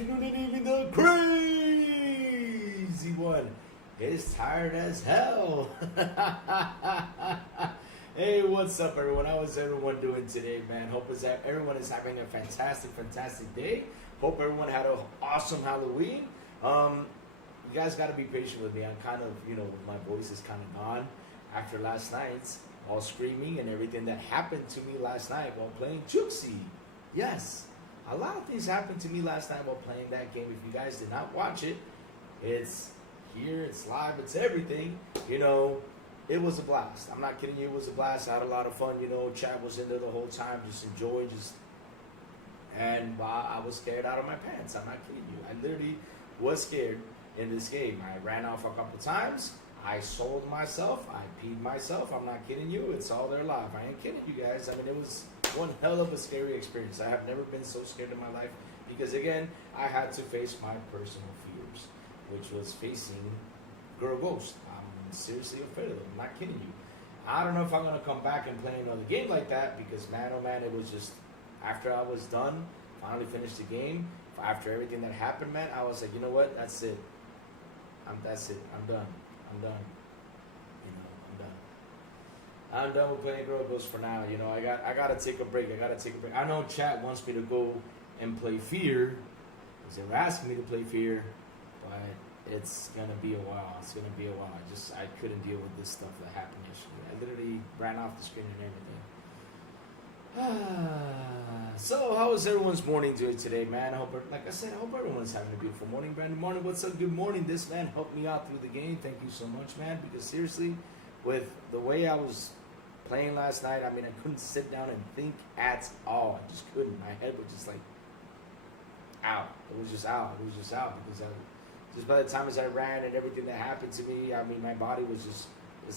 afternoon, and even the crazy one is tired as hell. Hey, what's up, everyone? How is everyone doing today, man? Hope everyone is having a fantastic day. Hope everyone had an awesome Halloween. You guys got to be patient with me. I'm kind of, my voice is kind of gone after last night's all screaming and everything that happened to me last night while playing Juxi. Yes, a lot of things happened to me last night while playing that game. If you guys did not watch it, it's here, it's live, it's everything. It was a blast. I'm not kidding you, it was a blast. I had a lot of fun. Chad was in there the whole time, just enjoying, and I was scared out of my pants. I'm not kidding you. I literally was scared in this game. I ran off a couple times. I sold myself. I peed myself. I'm not kidding you. It's all there live. I ain't kidding you guys. I mean, it was one hell of a scary experience. I have never been so scared in my life because, again, I had to face my personal fears, which was facing Girl Ghost. I'm seriously afraid of them. I'm not kidding you. I don't know if I'm going to come back and play another game like that because, man, oh, man, it was just after I was done, finally finished the game, after everything that happened, man, I was like, you know what? That's it. That's it. I'm done. I'm done. I'm done with playing Girl Ghost for now. I gotta take a break. I know chat wants me to go and play Fear, because they were asking me to play Fear, but it's gonna be a while. I couldn't deal with this stuff that happened yesterday. I literally ran off the screen and everything. So how was everyone's morning doing today, man? I hope everyone's having a beautiful morning. Brandon morning, what's up? Good morning. This man helped me out through the game. Thank you so much, man. Because seriously, with the way I was playing last night, I mean, I couldn't sit down and think at all. I just couldn't. My head was just like out. It was just out because just by the time as I ran and everything that happened to me, I mean, my body was just,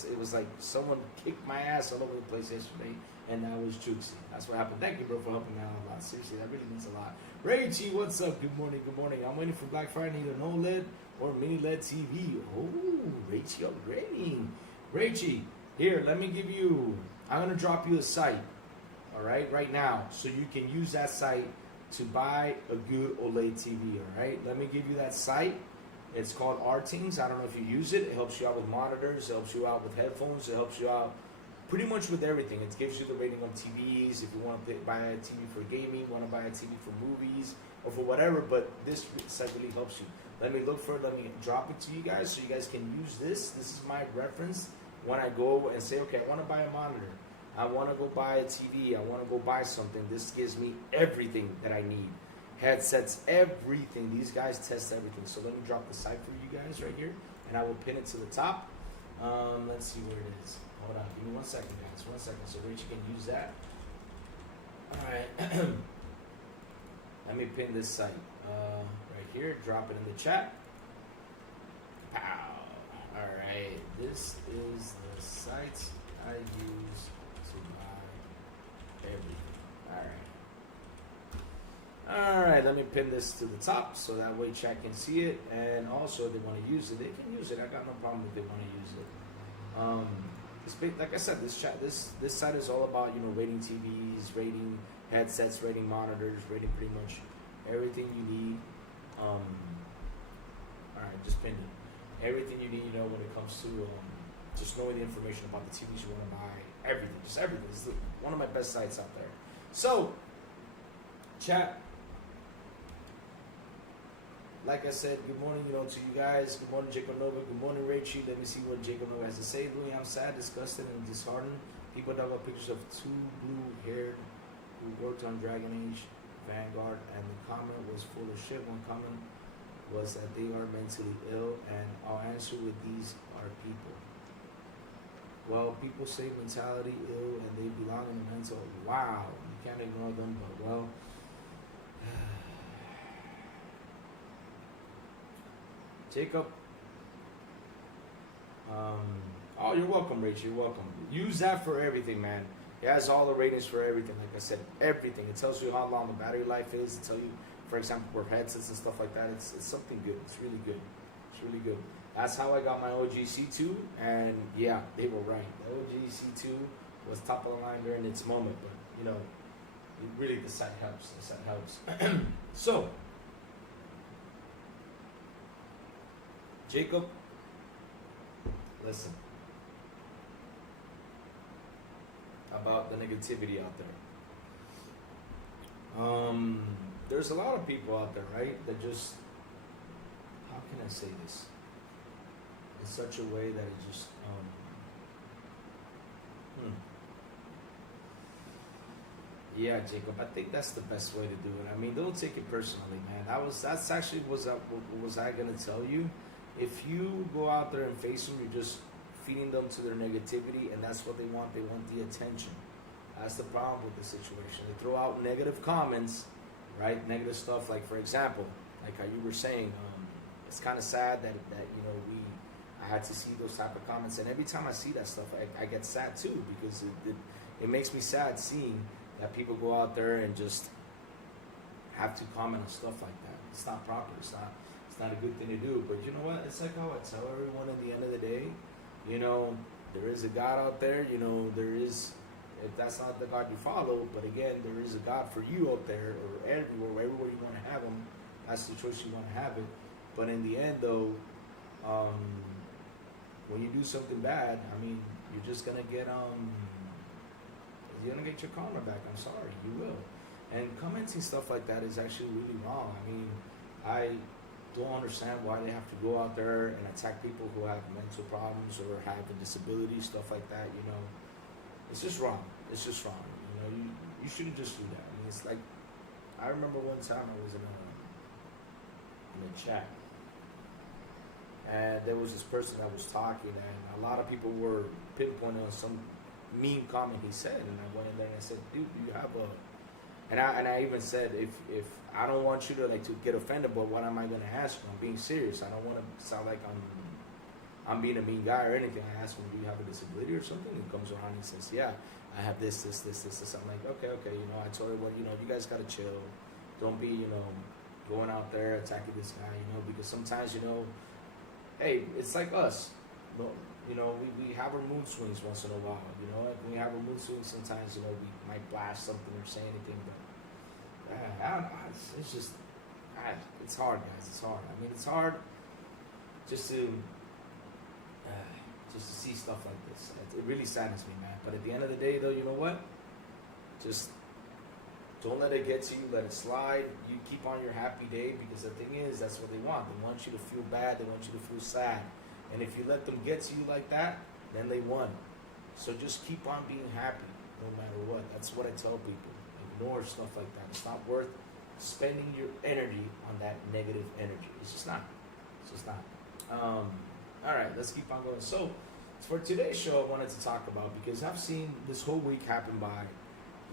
it was like someone kicked my ass all over the place yesterday, and that was Juxi. That's what happened. Thank you, bro, for helping me out a lot. Seriously, that really means a lot. Rachy, what's up? Good morning. I'm waiting for Black Friday, either no LED or mini LED TV. Oh, Rachy upgrading. Rachy, here, let me give you, I'm going to drop you a site, all right now, so you can use that site to buy a good OLED TV, all right? Let me give you that site. It's called Artings. I don't know if you use it. It helps you out with monitors. It helps you out with headphones. It helps you out pretty much with everything. It gives you the rating on TVs. If you want to buy a TV for gaming, want to buy a TV for movies, or for whatever, but this site really helps you. Let me look for it. Let me drop it to you guys so you guys can use this. This is my reference when I go and say, okay, I want to buy a monitor. I want to go buy a TV. I want to go buy something. This gives me everything that I need. Headsets, everything. These guys test everything. So let me drop the site for you guys right here, and I will pin it to the top. Let's see where it is. Hold on. Give me 1 second, guys. 1 second. So Rich can use that. All right. Let me pin this site right here. Drop it in the chat. Pow. All right. This is the site I use to buy everything. All right. Alright, let me pin this to the top so that way chat can see it, and also if they want to use it, they can use it. I got no problem if they want to use it. Like I said, this site is all about rating TVs, rating headsets, rating monitors, rating pretty much everything you need. Alright, just pinned it. Everything you need, when it comes to just knowing the information about the TVs you want to buy, everything, just everything. It's one of my best sites out there. So, chat. Like I said, good morning, to you guys. Good morning, Jacob Nova. Good morning, Rachel. Let me see what Jacob Nova has to say. Louis, I'm sad, disgusted, and disheartened. People dug up pictures of two blue-haired who worked on Dragon Age Vanguard, and the comment was full of shit. One comment was that they are mentally ill, and I'll answer with these are people. Well, people say mentality ill, and they belong in the mental. Wow, you can't ignore them, but well. Jacob. Oh, you're welcome, Rachel. You're welcome. Use that for everything, man. It has all the ratings for everything. Like I said, everything. It tells you how long the battery life is. It tells you, for example, for headsets and stuff like that. It's something good. It's really good. It's really good. That's how I got my OG C2, and yeah, they were right. The OG C2 was top of the line during its moment, but really the site helps. The site helps. So Jacob, listen. About the negativity out there. There's a lot of people out there, right? That just, how can I say this? In such a way that it just, yeah, Jacob, I think that's the best way to do it. I mean, don't take it personally, man. That's actually was I gonna tell you. If you go out there and face them, you're just feeding them to their negativity, and that's what they want. They want the attention. That's the problem with the situation. They throw out negative comments, right? Negative stuff, like for example, like how you were saying, it's kind of sad that I had to see those type of comments, and every time I see that stuff, I get sad too, because it makes me sad seeing that people go out there and just have to comment on stuff like that. It's not proper. It's not a good thing to do. But you know what? It's like how I tell everyone at the end of the day, there is a God out there. There is, if that's not the God you follow, but again, there is a God for you out there, or everywhere you want to have him. That's the choice you want to have it. But in the end, though, when you do something bad, I mean, you're just gonna get you're gonna get your karma back. I'm sorry, you will. And commenting stuff like that is actually really wrong. I mean, I don't understand why they have to go out there and attack people who have mental problems or have a disability, stuff like that. It's just wrong. It's just wrong. You shouldn't just do that. I mean, it's like, I remember one time I was in a chat, and there was this person that was talking, and a lot of people were pinpointing on some mean comment he said, and I went in there and I said, dude, you have a, and I even said, if I don't want you to get offended, but what am I gonna ask you? I'm being serious. I don't want to sound like I'm being a mean guy or anything. I asked him, do you have a disability or something? He comes around and he says, yeah, I have this. I'm like, okay. I told her, well, you guys gotta chill. Don't be, going out there attacking this guy, because sometimes, hey, it's like us. We have our mood swings once in a while. When we have our mood swings, sometimes, we might blast something or say anything, but I don't know. It's just, it's hard, guys. It's hard. I mean, it's hard just to see stuff like this. It really saddens me, man. But at the end of the day, though, you know what? Just don't let it get to you. Let it slide. You keep on your happy day, because the thing is, that's what they want. They want you to feel bad. They want you to feel sad. And if you let them get to you like that, then they won. So just keep on being happy, no matter what. That's what I tell people. Ignore stuff like that. It's not worth spending your energy on that negative energy. It's just not. All right, let's keep on going. So for today's show, I wanted to talk about, because I've seen this whole week happen by.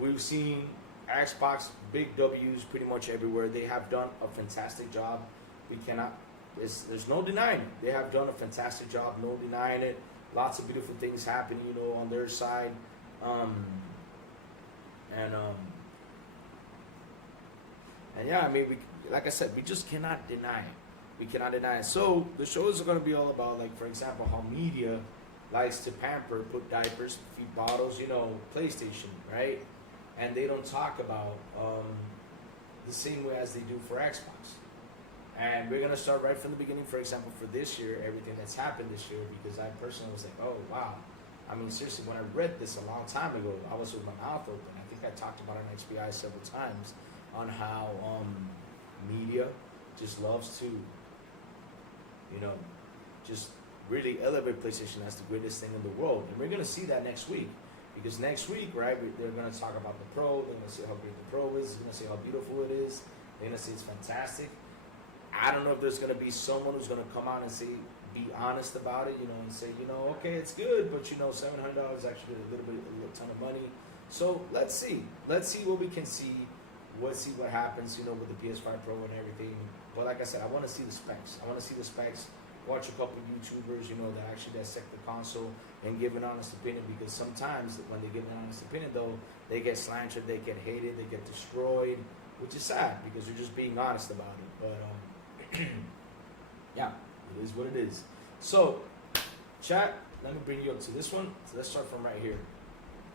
We've seen Xbox big W's pretty much everywhere. They have done a fantastic job. We cannot. There's no denying it. They have done a fantastic job. No denying it. Lots of beautiful things happening, on their side. And yeah, I mean, like I said, we just cannot deny it. We cannot deny it. So the shows are going to be all about, like, for example, how media likes to pamper, put diapers, feed bottles, PlayStation, right? And they don't talk about the same way as they do for Xbox. And we're going to start right from the beginning, for example, for this year, everything that's happened this year, because I personally was like, oh, wow. I mean, seriously, when I read this a long time ago, I was with my mouth open. I think I talked about it on XBI several times on how media just loves to, just really elevate PlayStation as the greatest thing in the world. And we're going to see that next week. Because next week, right, they're going to talk about the Pro. They're going to see how great the Pro is. They're going to see how beautiful it is. They're going to say it's fantastic. I don't know if there's going to be someone who's going to come out and say, be honest about it, and say, okay, it's good, but, $700 is actually a little ton of money. So let's see. Let's see what we can see. Let's see what happens, with the PS5 Pro and everything. But like I said, I want to see the specs. Watch a couple YouTubers, that actually dissect the console and give an honest opinion, because sometimes when they give an honest opinion, though, they get slandered, they get hated, they get destroyed, which is sad, because they're just being honest about it. But, yeah, it is what it is. So, chat, let me bring you up to this one. So let's start from right here,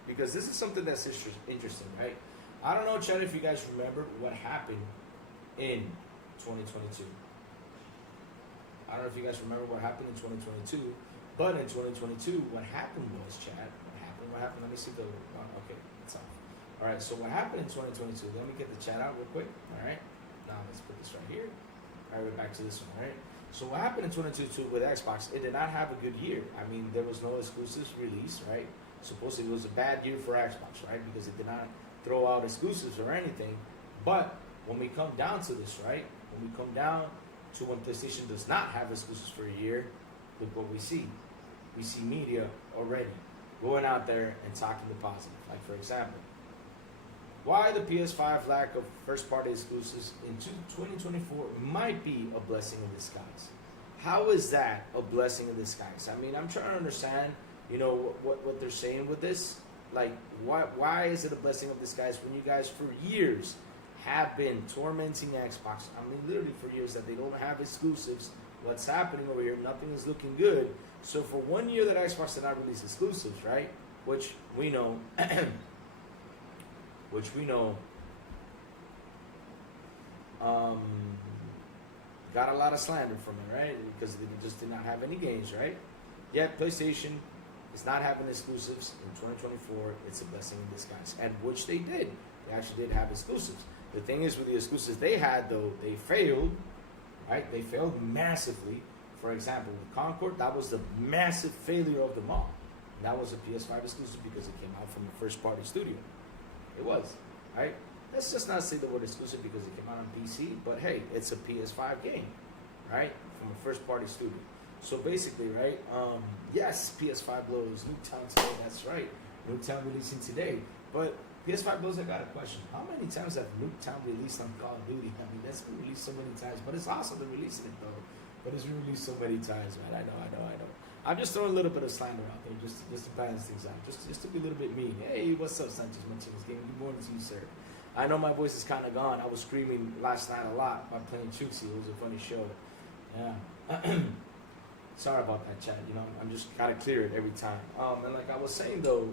because this is something that's interesting, right? I don't know, chat, if you guys remember what happened in 2022. I don't know if you guys remember what happened in 2022, but in 2022, what happened was, Chad, what happened? Let me see the, okay, it's off. All right, so what happened in 2022? Let me get the chat out real quick. All right, now let's put this right here. All right, we're back to this one. All right. So what happened in 2022 with Xbox? It did not have a good year. I mean, there was no exclusives released, right? Supposedly it was a bad year for Xbox, right? Because it did not throw out exclusives or anything. But when we come down to this, right? When we come down to when PlayStation does not have exclusives for a year, look what we see. We see media already going out there and talking the positive. Like, for example, why the PS5 lack of first-party exclusives in 2024 might be a blessing in disguise. How is that a blessing in disguise? I mean, I'm trying to understand, you know, what they're saying with this. Like, why is it a blessing of disguise when you guys for years have been tormenting Xbox? I mean, literally for years that they don't have exclusives. What's happening over here? Nothing is looking good. So for 1 year that Xbox did not release exclusives, right? Which we know, got a lot of slander from it, right? Because they just did not have any games, right? Yet PlayStation is not having exclusives in 2024. It's a blessing in disguise, and which they did. They actually did have exclusives. The thing is, with the exclusives they had, though, they failed, right? They failed massively. For example, with Concord, that was the massive failure of them all. And that was a PS5 exclusive because it came out from a first-party studio. It was, right? Let's just not say the word exclusive because it came out on PC, but hey, it's a PS5 game, right? From a first-party studio. So basically, right, yes, PS5 blows Nuketown today, that's right. Nuketown releasing today. But PS5 blows, I got a question. How many times have Nuketown released on Call of Duty? I mean, that's been released so many times, but it's awesome they're releasing it, though. But it's been released so many times, man. I know. I'm just throwing a little bit of slander out there, just to balance things out, just to be a little bit mean. Hey, what's up, Sanchez Martinez? Game, good morning to you, sir. I know my voice is kind of gone. I was screaming last night a lot by playing Chooksy. It was a funny show. Yeah. Sorry about that, chat. You know, I'm just gotta clear it every time. And like I was saying though,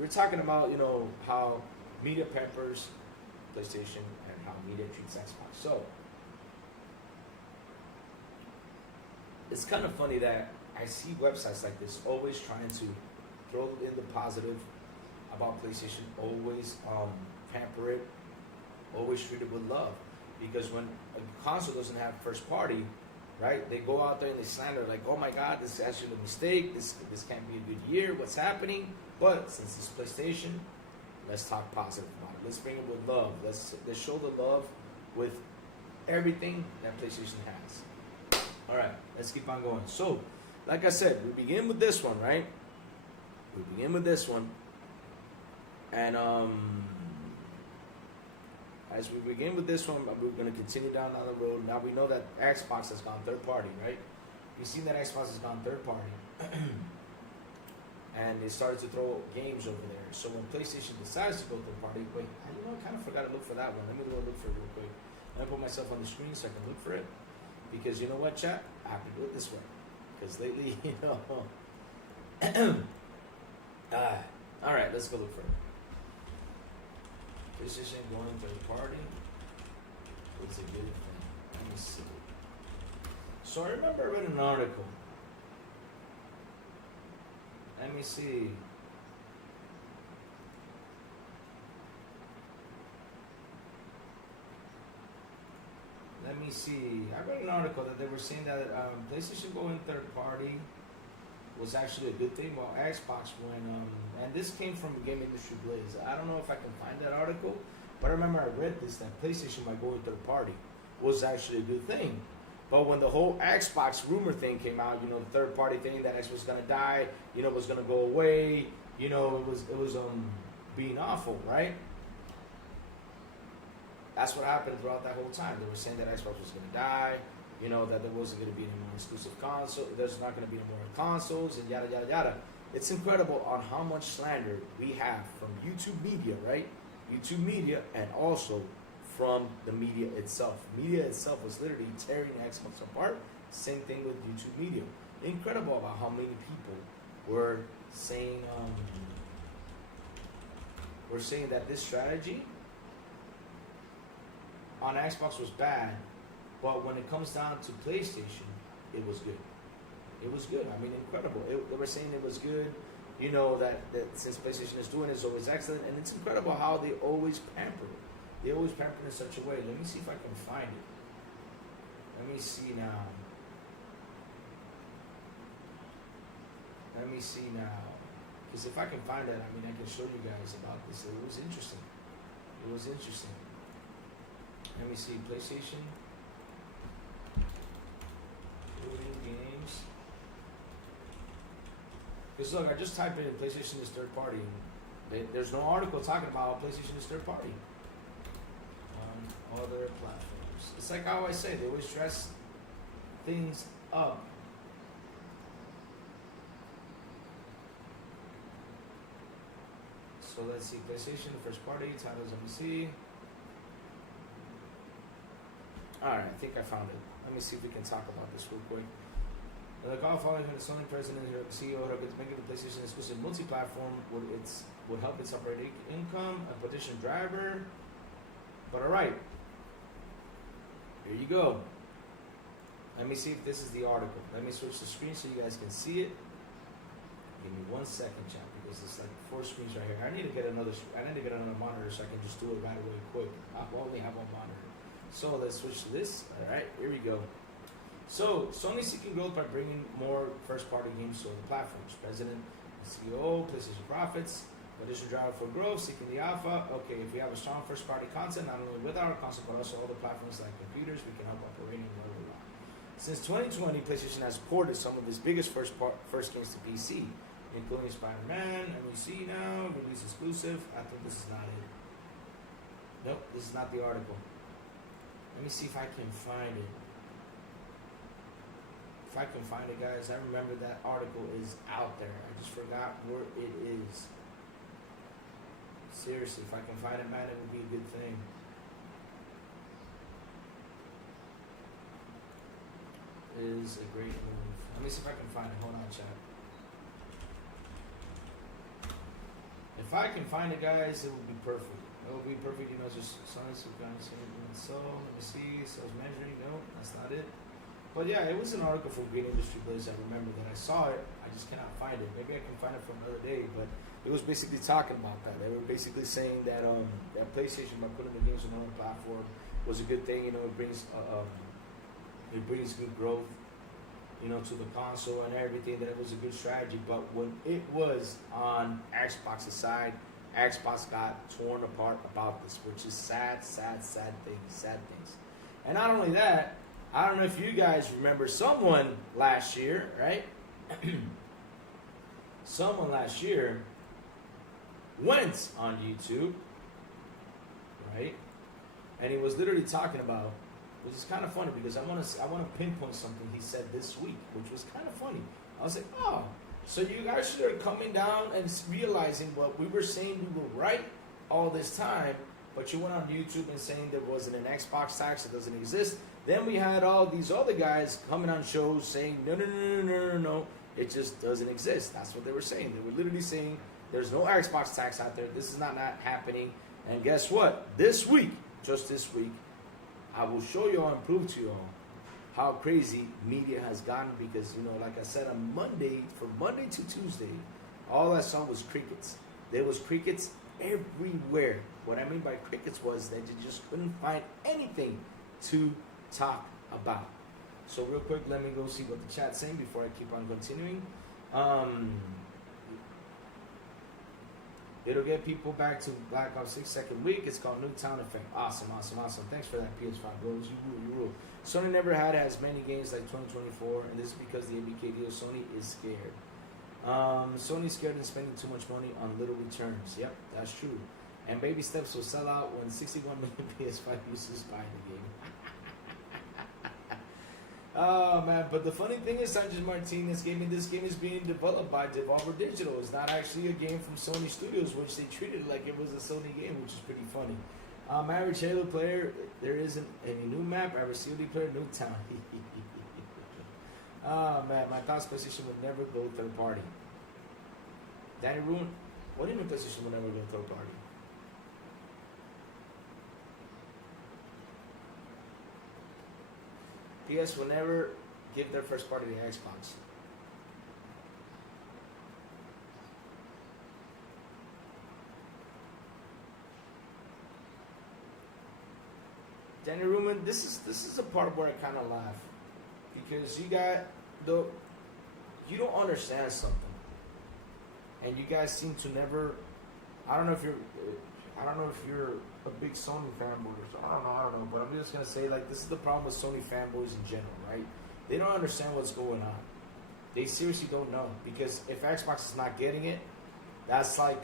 we're talking about, you know, how media pampers PlayStation and how media treats Xbox. So it's kind of funny that I see websites like this always trying to throw in the positive about PlayStation, always pamper it, always treat it with love. Because when a console doesn't have first party, right, they go out there and they slander like, oh my God, this is actually a mistake, this can't be a good year, what's happening? But since it's PlayStation, let's talk positive about it. Let's bring it with love. Let's show the love with everything that PlayStation has. All right, let's keep on going. So, like I said, we begin with this one, right? We begin with this one. And as we begin with this one, we're going to continue down the road. Now we know that Xbox has gone third party, right? We've seen that Xbox has gone third party. And they started to throw games over there. So when PlayStation decides to go third party, wait, you know, I kind of forgot to look for that one. Let me go look for it real quick. Let me put myself on the screen so I can look for it. Because you know what, chat? I have to do it this way. Because lately, you know. All right, let's go look for it. PlayStation going third party. It's a good thing. Let me see. So I remember I read an article. Let me see. Let me see. I read an article that they were saying that PlayStation going third party was actually a good thing, while Xbox went, and this came from Game Industry Blaze. I don't know if I can find that article, but I remember I read this, that PlayStation by going third party was actually a good thing. But when the whole Xbox rumor thing came out, you know, the third party thing that Xbox was gonna die, you know, was gonna go away, you know, it was being awful, right? That's what happened throughout that whole time. They were saying that Xbox was gonna die, you know, that there wasn't gonna be any more exclusive console, there's not gonna be any more consoles, and yada yada yada. It's incredible on how much slander we have from YouTube media, right? YouTube media, and also from the media itself. Media itself was literally tearing Xbox apart. Same thing with YouTube media. Incredible about how many people were saying that this strategy on Xbox was bad, But when it comes down to PlayStation, it was good. It was good. I mean, incredible. They were saying it was good. You know, that since PlayStation is doing it, it's always excellent. And it's incredible how they always pamper it. They always pamper it in such a way. Let me see if I can find it. Let me see now. Let me see now. Because if I can find that, I mean, I can show you guys about this. It was interesting. It was interesting. Let me see. PlayStation. Shooting games. Because look, I just typed in PlayStation is third party. There's no article talking about how PlayStation is third party on other platforms. It's like how I say, they always dress things up. So let's see, PlayStation, first party, titles, let me see. Alright, I think I found it. Let me see if we can talk about this real quick. The call following the Sony president and CEO of making the PlayStation exclusive multi-platform would help its operating income, a petition driver. But alright, here you go. Let me see if this is the article. Let me switch the screen so you guys can see it. Give me 1 second, chat, because it's like 4 screens right here. I need to get another monitor so I can just do it right away quick. I only have one monitor. So let's switch to this. Alright, here we go. So, Sony seeking growth by bringing more first-party games to other platforms. President, CEO, PlayStation profits, petition driver for growth, seeking the alpha. Okay, if we have a strong first-party content, not only with our console, but also other platforms like computers, we can help operating blah, blah, blah. Since 2020, PlayStation has ported some of its biggest first games to PC, including Spider-Man, and we see now, release exclusive. I think this is not it. Nope, this is not the article. Let me see if I can find it. If I can find it, guys, I remember that article is out there. I just forgot where it is. Seriously, if I can find it, man, it would be a good thing. It is a great move. Let me see if I can find it. Hold on, chat. If I can find it, guys, it would be perfect. It would be perfect, you know, just science. So, let me see. So, measuring. No, that's not it. But yeah, it was an article from Green Industry Blaze. I remember that I saw it. I just cannot find it. Maybe I can find it for another day. But it was basically talking about that. They were basically saying that that PlayStation, by putting the games on another platform, was a good thing. You know, it brings good growth, you know, to the console and everything. That it was a good strategy. But when it was on Xbox's side, Xbox got torn apart about this, which is sad things. And not only that, I don't know if you guys remember someone last year, right? Someone last year went on YouTube, right? And he was literally talking about, which is kind of funny because I want to pinpoint something he said this week, which was kind of funny. I was like, oh, so you guys are coming down and realizing what we were saying we were right all this time, but you went on YouTube and saying there wasn't an Xbox tax, it doesn't exist. Then we had all these other guys coming on shows saying, no, it just doesn't exist. That's what they were saying. They were literally saying there's no Xbox tax out there. This is not happening. And guess what? Just this week, I will show you all and prove to you all how crazy media has gotten because, you know, like I said, on Monday, from Monday to Tuesday, all I saw was crickets. There was crickets everywhere. What I mean by crickets was that you just couldn't find anything to talk about. So real quick, let me go see what the chat's saying before I keep on continuing. It'll get people back to Black Ops 6 second week. It's called Nuketown Effect. Awesome. Thanks for that, PS5 bros. You rule. Sony never had as many games like 2024, and this is because the ABK deal. Sony is scared. Sony's scared in spending too much money on little returns. Yep, that's true. And baby steps will sell out when 61 million PS5 users buy the game. Oh man, but the funny thing is, Sanchez Martinez gave me this game is being developed by Devolver Digital. It's not actually a game from Sony Studios, which they treated like it was a Sony game, which is pretty funny. Average Halo player, there isn't any new map. Average COD player, Nuketown. Oh man, my thoughts PlayStation would never go third party. Danny Ruin, what do you mean PlayStation would never go third party? PS will never give their first party to Xbox. Danny Ruman, this is the part where I kind of laugh, because you don't understand something, and you guys seem to never. I don't know if you're a big Sony fanboy or so. I don't know, but I'm just gonna say, like, this is the problem with Sony fanboys in general, right? They don't understand what's going on. They seriously don't know, because if Xbox is not getting it, that's like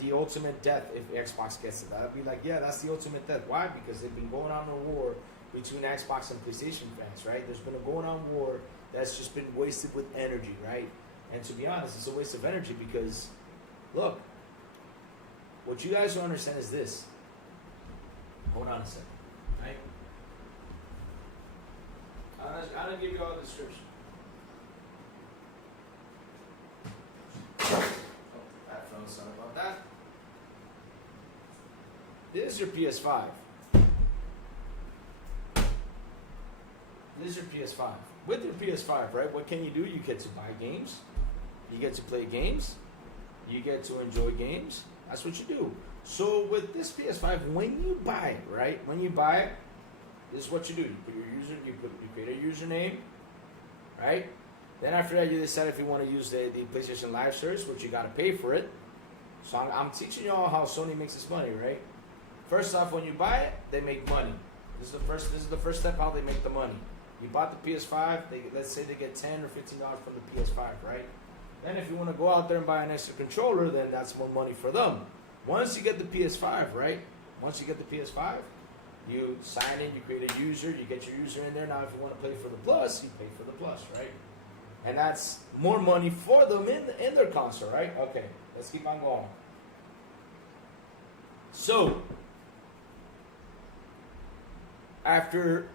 the ultimate death. If Xbox gets it, that'd be like, yeah, that's the ultimate death. Why? Because they've been going on a war between Xbox and PlayStation fans, right? There's been a going on war that's just been wasted with energy, right? And to be honest, it's a waste of energy because, look, what you guys don't understand is this. Hold on a second, right? I'm gonna give you all the description. Sorry about that. This is your PS5. This is your PS5. With your PS5, right, what can you do? You get to buy games. You get to play games. You get to enjoy games. That's what you do. So with this PS5, when you buy it, right, when you buy it, this is what you do. You put your you create a username, right? Then after that, you decide if you want to use the PlayStation Live service, which you got to pay for it. So I'm teaching you all how Sony makes its money, right? First off, when you buy it, they make money. This is the first step how they make the money. You bought the PS5, let's say they get $10 or $15 from the PS5, right? Then if you want to go out there and buy an extra controller, then that's more money for them. Once you get the PS5, right? Once you get the PS5, you sign in, you create a user, you get your user in there. Now if you want to play for the Plus, you pay for the Plus, right? And that's more money for them in their console, right? Okay, let's keep on going. So, after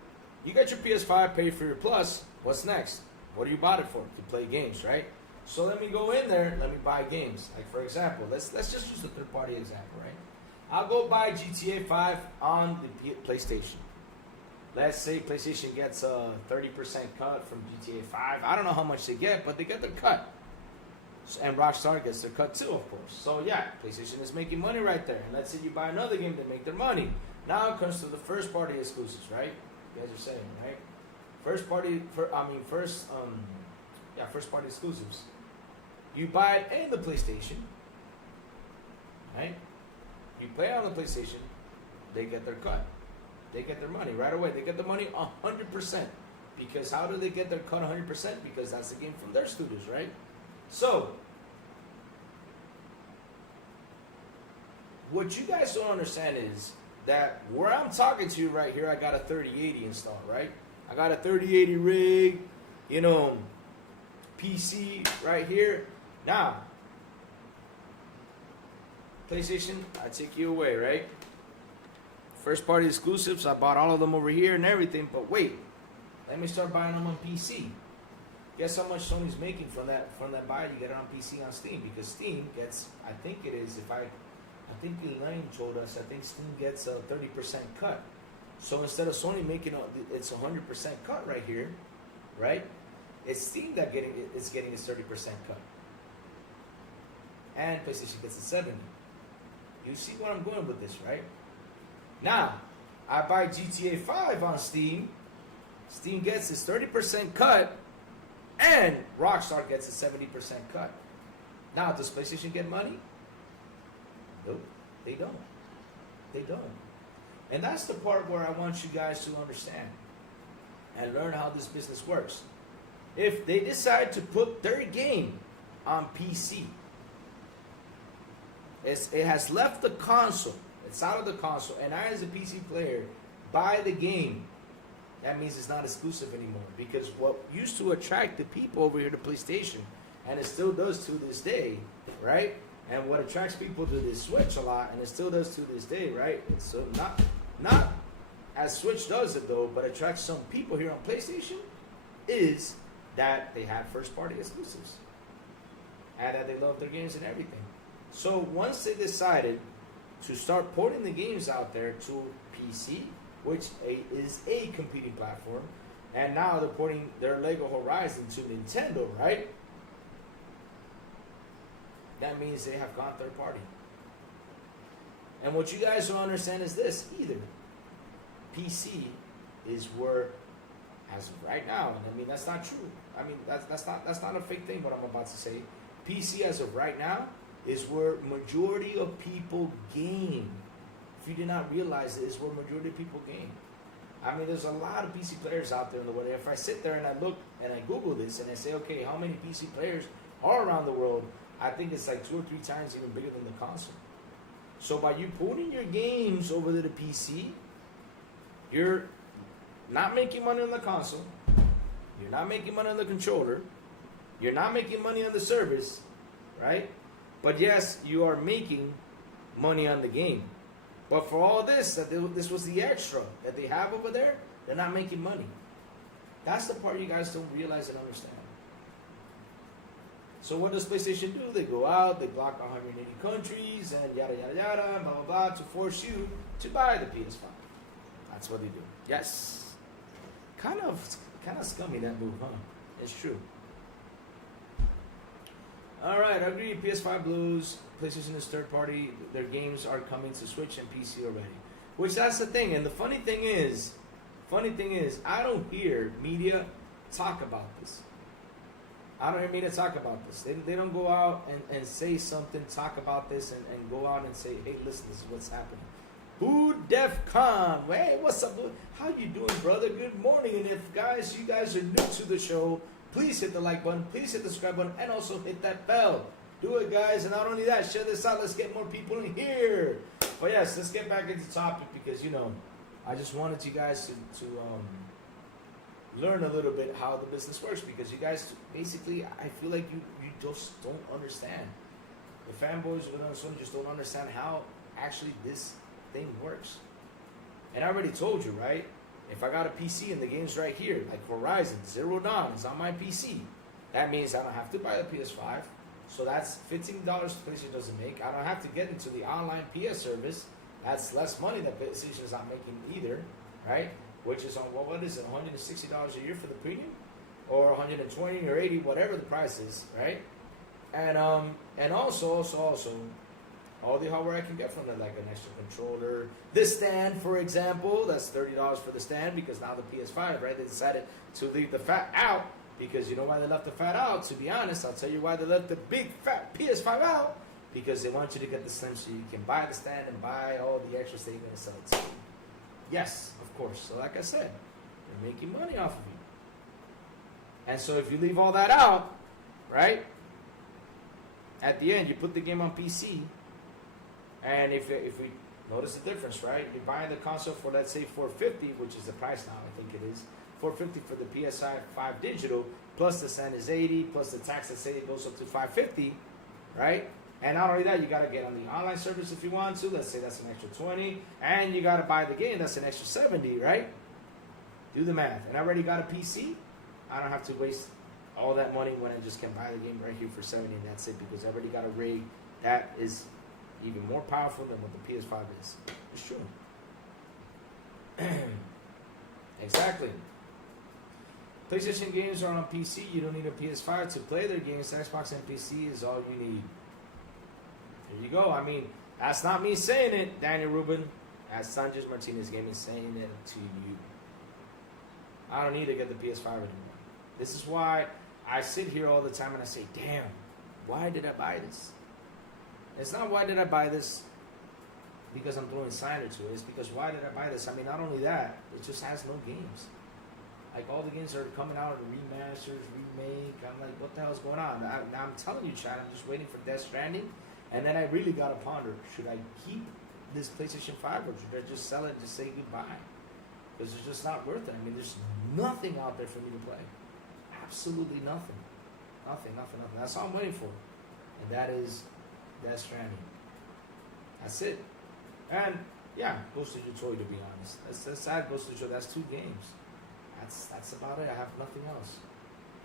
you get your PS5, pay for your Plus, what's next? What do you bought it for? To play games, right? So let me go in there, let me buy games. Like for example, let's just use the third party example, right? I'll go buy GTA 5 on the PlayStation. Let's say PlayStation gets a 30% cut from GTA 5. I don't know how much they get, but they get their cut. And Rockstar gets their cut too, of course. So yeah, PlayStation is making money right there. And let's say you buy another game, they make their money. Now it comes to the first party exclusives, right? You guys are saying, right? First party exclusives. You buy it in the PlayStation, right? You play it on the PlayStation, they get their cut. They get their money right away. They get the money 100%. Because how do they get their cut 100%? Because that's the game from their studios, right? So, what you guys don't understand is that where I'm talking to you right here, I got a 3080 installed, right? I got a 3080 rig, PC right here. Now, PlayStation, I take you away, right? First party exclusives, I bought all of them over here and everything, but wait, let me start buying them on PC. Guess how much Sony's making from that buy you get it on PC on Steam? Because Steam gets, I think Elaine told us, I think Steam gets a 30% cut. So instead of Sony making it's 100% cut right here, right? It's Steam that is getting its 30% cut. And PlayStation gets a 70%. You see where I'm going with this, right? Now, I buy GTA 5 on Steam. Steam gets its 30% cut, and Rockstar gets a 70% cut. Now, does PlayStation get money? Nope, they don't. They don't. And that's the part where I want you guys to understand and learn how this business works. If they decide to put their game on PC, it has left the console. It's out of the console. And I, as a PC player, buy the game. That means it's not exclusive anymore. Because what used to attract the people over here to PlayStation, and it still does to this day, right? And what attracts people to this Switch a lot, and it still does to this day, right? It's so not as Switch does it though, but attracts some people here on PlayStation, is that they have first party exclusives. And that they love their games and everything. So once they decided to start porting the games out there to PC, which is a competing platform, and now they're porting their Lego Horizon to Nintendo, right? That means they have gone third party. And what you guys don't understand is this either. PC is where, as of right now, and I mean that's not true. I mean that's not a fake thing. What I'm about to say, PC as of right now is where majority of people game. If you did not realize it, is where majority of people game. I mean, there's a lot of PC players out there in the world. If I sit there and I look and I Google this and I say, okay, how many PC players are around the world? I think it's like 2 or 3 times even bigger than the console. So by you putting your games over to the PC, you're not making money on the console. You're not making money on the controller. You're not making money on the service, right? But yes, you are making money on the game. But for all this, this was the extra that they have over there, they're not making money. That's the part you guys don't realize and understand. So what does PlayStation do? They go out, they block 180 countries, and yada, yada, yada, blah, blah, blah, to force you to buy the PS5. That's what they do. Yes. Kind of scummy, that move, huh? It's true. All right, I agree. PS5 Blues, PlayStation is third party. Their games are coming to Switch and PC already. Which that's the thing. And the funny thing is, I don't hear media talk about this. I don't hear media talk about this. They don't go out and say something, talk about this, and go out and say, hey, listen, this is what's happening. Who Def Con? Hey, what's up? How you doing, brother? Good morning. And if you guys are new to the show, please hit the like button, please hit the subscribe button, and also hit that bell. Do it, guys. And not only that, share this out. Let's get more people in here. But yes, let's get back into the topic because, I just wanted you guys to learn a little bit how the business works because you guys, basically, I feel like you just don't understand. The fanboys with us just don't understand how actually this thing works. And I already told you, right? If I got a PC and the game's right here, like Horizon Zero Dawn is on my PC, that means I don't have to buy the PS5. So that's $15 PlayStation doesn't make. I don't have to get into the online PS service. That's less money that PlayStation is not making either, right? Which is on what is it, $160 a year for the premium, or $120 or $80, whatever the price is, right? And also all the hardware I can get from it, like an extra controller. This stand, for example, that's $30 for the stand because now the PS5, right? They decided to leave the fat out because you know why they left the fat out? To be honest, I'll tell you why they left the big fat PS5 out. Because they want you to get the slim so you can buy the stand and buy all the extras they're going to sell it to you. Yes, of course. So like I said, they're making money off of you. And so if you leave all that out, right? At the end, you put the game on PC. And if we notice the difference, right? You're buying the console for, let's say, $450, which is the price now, I think it is. $450 for the PS5 digital, plus the stand is $80, plus the tax, let's say it goes up to $550, right? And not only that, you got to get on the online service if you want to. Let's say that's an extra $20. And you got to buy the game. That's an extra $70, right? Do the math. And I already got a PC. I don't have to waste all that money when I just can buy the game right here for $70 and that's it. Because I already got a rig that is even more powerful than what the PS5 is. It's true. Exactly. PlayStation games are on PC. You don't need a PS5 to play their games. Xbox and PC is all you need. There you go. I mean, that's not me saying it, Daniel Rubin. That's Sanchez Martinez Gaming saying it to you. I don't need to get the PS5 anymore. This is why I sit here all the time and I say, damn, why did I buy this? It's not why did I buy this because I'm throwing Signer to it. It's because why did I buy this? I mean, not only that, it just has no games. Like all the games are coming out in remasters, remake. I'm like, what the hell's going on? Now I'm telling you, Chad, I'm just waiting for Death Stranding. And then I really got to ponder, should I keep this PlayStation 5 or should I just sell it and just say goodbye? Because it's just not worth it. I mean, there's nothing out there for me to play. Absolutely nothing. Nothing. That's all I'm waiting for. And that is Death Stranding. That's it. And, yeah, Ghost of Detroit, to be honest. That's sad, Ghost of Detroit. That's 2 games. That's about it. I have nothing else.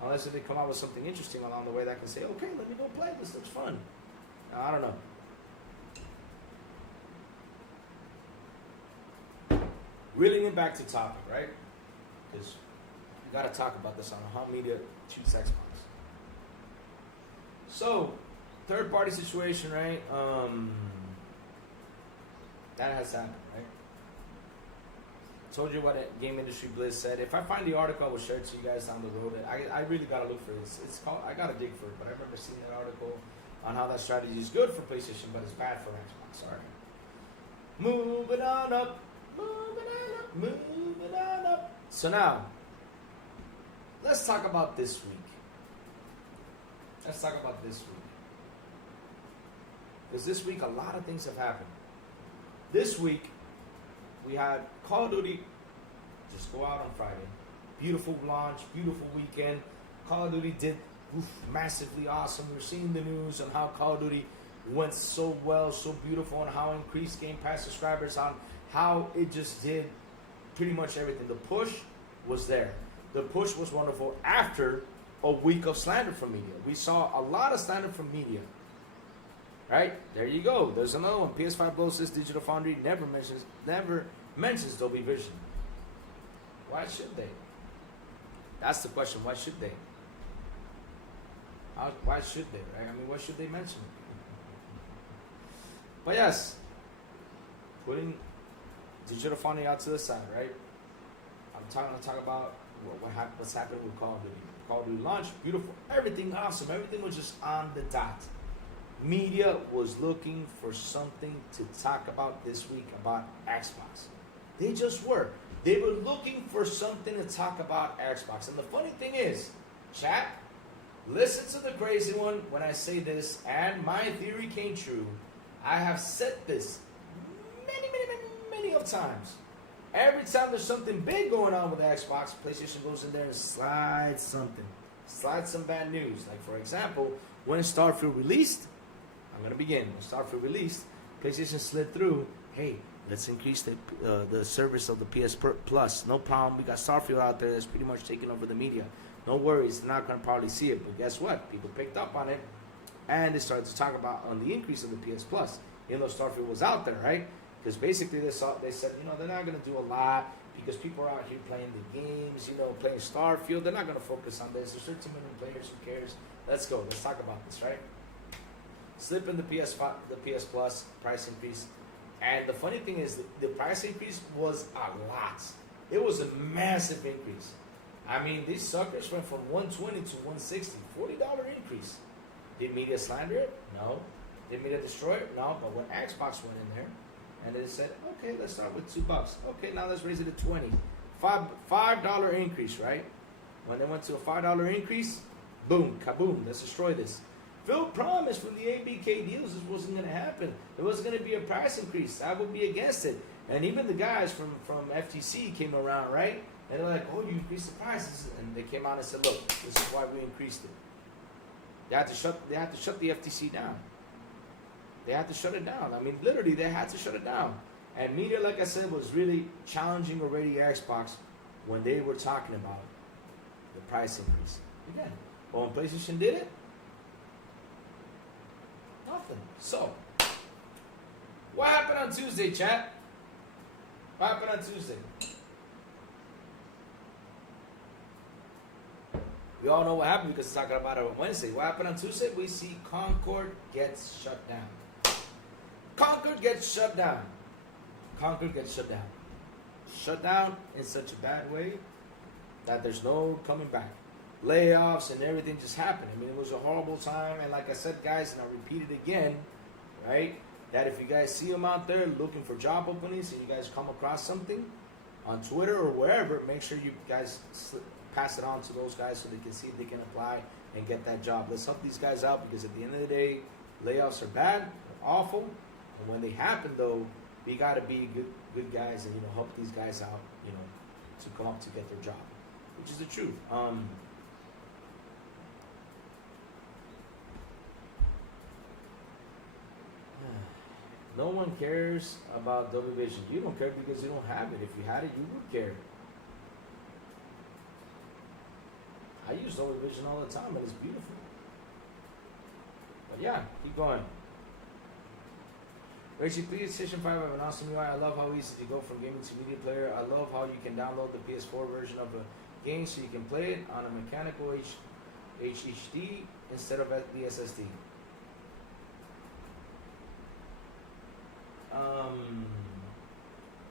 Unless if they come out with something interesting along the way that I can say, okay, let me go play this. Looks fun. I don't know. reeling it back to topic, right? Because we got to talk about this on how media treats Xbox. So, third party situation, right? That has happened, right? Told you what Game Industry Bliss said. If I find the article, I will share it to you guys down the road. I really gotta look for it. It's called. I gotta dig for it. But I remember seeing that article on how that strategy is good for PlayStation, but it's bad for Xbox. All right. Moving on up, moving on up, moving on up. So now, let's talk about this week. Let's talk about this week. Because this week, a lot of things have happened. This week, we had Call of Duty just go out on Friday. Beautiful launch, beautiful weekend. Call of Duty did massively awesome. We're seeing the news on how Call of Duty went so well, so beautiful, and how increased Game Pass subscribers, on how it just did pretty much everything. The push was there. The push was wonderful after a week of slander from media. We saw a lot of slander from media. Right? There you go. There's another one. PS5 Glow says Digital Foundry never mentions Dolby Vision. Why should they? That's the question. Why should they? Why should they, right? I mean, why should they mention it? But yes, putting Digital Foundry out to the side, right? I'm going to talk about what's happening with Call of Duty. Call of Duty launch, beautiful, everything awesome. Everything was just on the dot. Media was looking for something to talk about this week about Xbox. They just were. They were looking for something to talk about Xbox. And the funny thing is, chat, listen to the crazy one when I say this, and my theory came true. I have said this many of times. Every time there's something big going on with Xbox, PlayStation goes in there and slides something. Slides some bad news. Like, for example, when Starfield released, I'm going to begin. When Starfield released, PlayStation slid through, hey, let's increase the service of the PS Plus. No problem. We got Starfield out there that's pretty much taking over the media. No worries. They're not going to probably see it. But guess what? People picked up on it, and they started to talk about on the increase of the PS Plus. Even though Starfield was out there, right? Because basically they said, they're not going to do a lot because people are out here playing the games, playing Starfield. They're not going to focus on this. There's 13 million players. Who cares? Let's go. Let's talk about this, right? Slip in the PS Plus price increase. And the funny thing is, the price increase was a lot. It was a massive increase. I mean, these suckers went from $120 to $160, $40 increase. Did media slander it? No. Did media destroy it? No. But when Xbox went in there, and they said, okay, let's start with $2. Okay, now let's raise it to $20. $5 increase, right? When they went to a $5 increase, boom, kaboom, let's destroy this. Phil promised from the ABK deals this wasn't going to happen. There wasn't going to be a price increase. I would be against it. And even the guys from FTC came around, right? And they're like, oh, you increased the prices. And they came out and said, look, this is why we increased it. They had to shut the FTC down. They had to shut it down. I mean, literally, they had to shut it down. And media, like I said, was really challenging already Xbox when they were talking about the price increase. Again, but when PlayStation did it, nothing. So, what happened on Tuesday, chat? What happened on Tuesday? We all know what happened because we're talking about it on Wednesday. What happened on Tuesday? We see Concord gets shut down. Concord gets shut down. Concord gets shut down. Shut down in such a bad way that there's no coming back. Layoffs and everything just happened. I mean, it was a horrible time. And like I said, guys, and I'll repeat it again, right? That if you guys see them out there looking for job openings and you guys come across something on Twitter or wherever, make sure you guys pass it on to those guys so they can see if they can apply and get that job. Let's help these guys out because at the end of the day, layoffs are bad, they're awful. And when they happen, though, we got to be good guys and, help these guys out, to come up to get their job, which is the truth. No one cares about Dolby Vision. You don't care because you don't have it. If you had it, you would care. I use Dolby Vision all the time, and it's beautiful. But yeah, keep going. Reggie, PlayStation 5 have an awesome UI. I love how easy to go from gaming to media player. I love how you can download the PS4 version of a game so you can play it on a mechanical HDD instead of the SSD.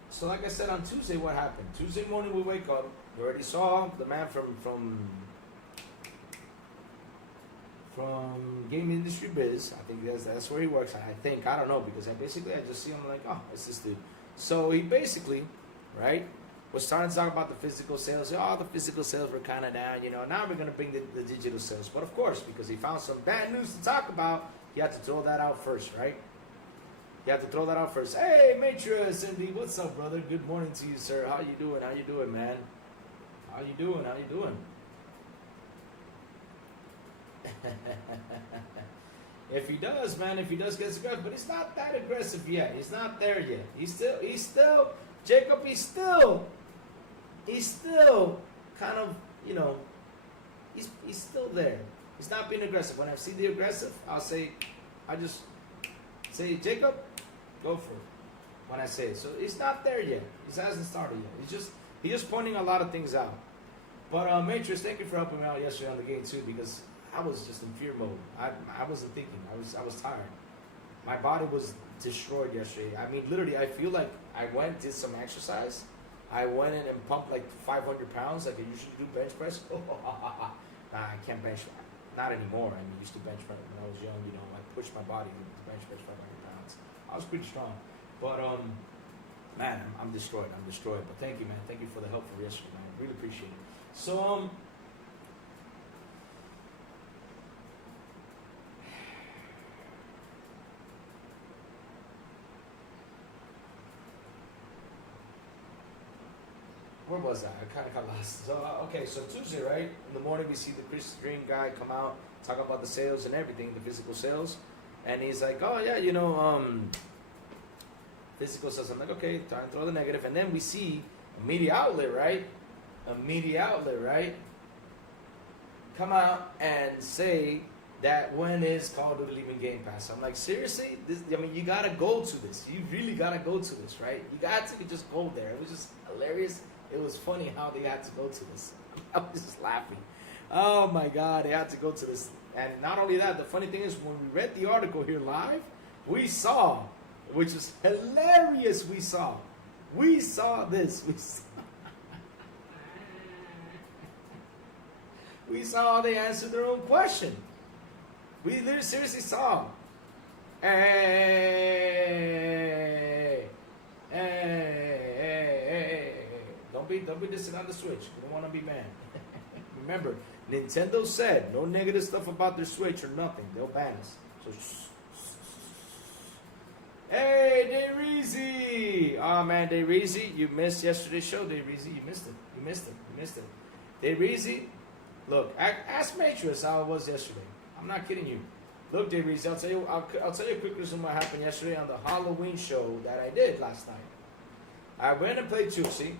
So like I said on Tuesday, what happened? Tuesday morning we wake up. We already saw the man from Game Industry Biz. I think that's where he works. I think, I don't know, because I just see him like, oh, it's this dude. So he basically, right, was starting to talk about the physical sales. Oh, the physical sales were kind of down, you know. Now we're going to bring the digital sales. But of course, because he found some bad news to talk about, he had to throw that out first, right? You have to throw that out first. Hey, Matra, Cindy, what's up, brother? Good morning to you, sir. How you doing? How you doing, man? How you doing? How you doing? If he does, man, if he does get aggressive, but he's not that aggressive yet. He's not there yet. He's still, Jacob, he's still kind of, you know, he's still there. He's not being aggressive. When I see the aggressive, I just say, Jacob, go for it. When I say it. So he's not there yet. He hasn't started yet. He's just pointing a lot of things out. But Matrix, thank you for helping me out yesterday on the game too, because I was just in fear mode. I wasn't thinking. I was tired. My body was destroyed yesterday. I mean, literally, I feel like I did some exercise. I went in and pumped like 500 pounds like I usually do bench press. Nah, I can't bench. Not anymore. I mean, I used to bench press when I was young. You know, I pushed my body to bench press 500 pounds. I was pretty strong. But man, I'm destroyed. I'm destroyed. But thank you, man. Thank you for the help for yesterday, man. I really appreciate it. So where was I? I kind of got lost. So, okay, so Tuesday, right? In the morning, we see the Chris Green guy come out, talk about the sales and everything, the physical sales. And he's like, oh, yeah, you know, physical sales. I'm like, okay, try and throw the negative. And then we see a media outlet, right? Come out and say that when is Call of Duty leaving Game Pass. I'm like, seriously? You got to go to this. You really got to go to this, right? You got to just go there. It was just hilarious. It was funny how they had to go to this. I was just laughing. Oh my God, they had to go to this. And not only that, the funny thing is when we read the article here live, we saw, which is hilarious, we saw this. We saw how they answered their own question. We literally seriously saw. Hey. Don't be dissing on the Switch. We don't want to be banned. Remember, Nintendo said no negative stuff about their Switch or nothing. They'll ban us. So, hey, Dayreezy! Oh man, Dayreezy, you missed yesterday's show. Dayreezy, you missed it. Dayreezy, look, ask Matrix how it was yesterday. I'm not kidding you. Look, Dayreezy, I'll tell you a quick reason what happened yesterday on the Halloween show that I did last night. I went and played Tootsie.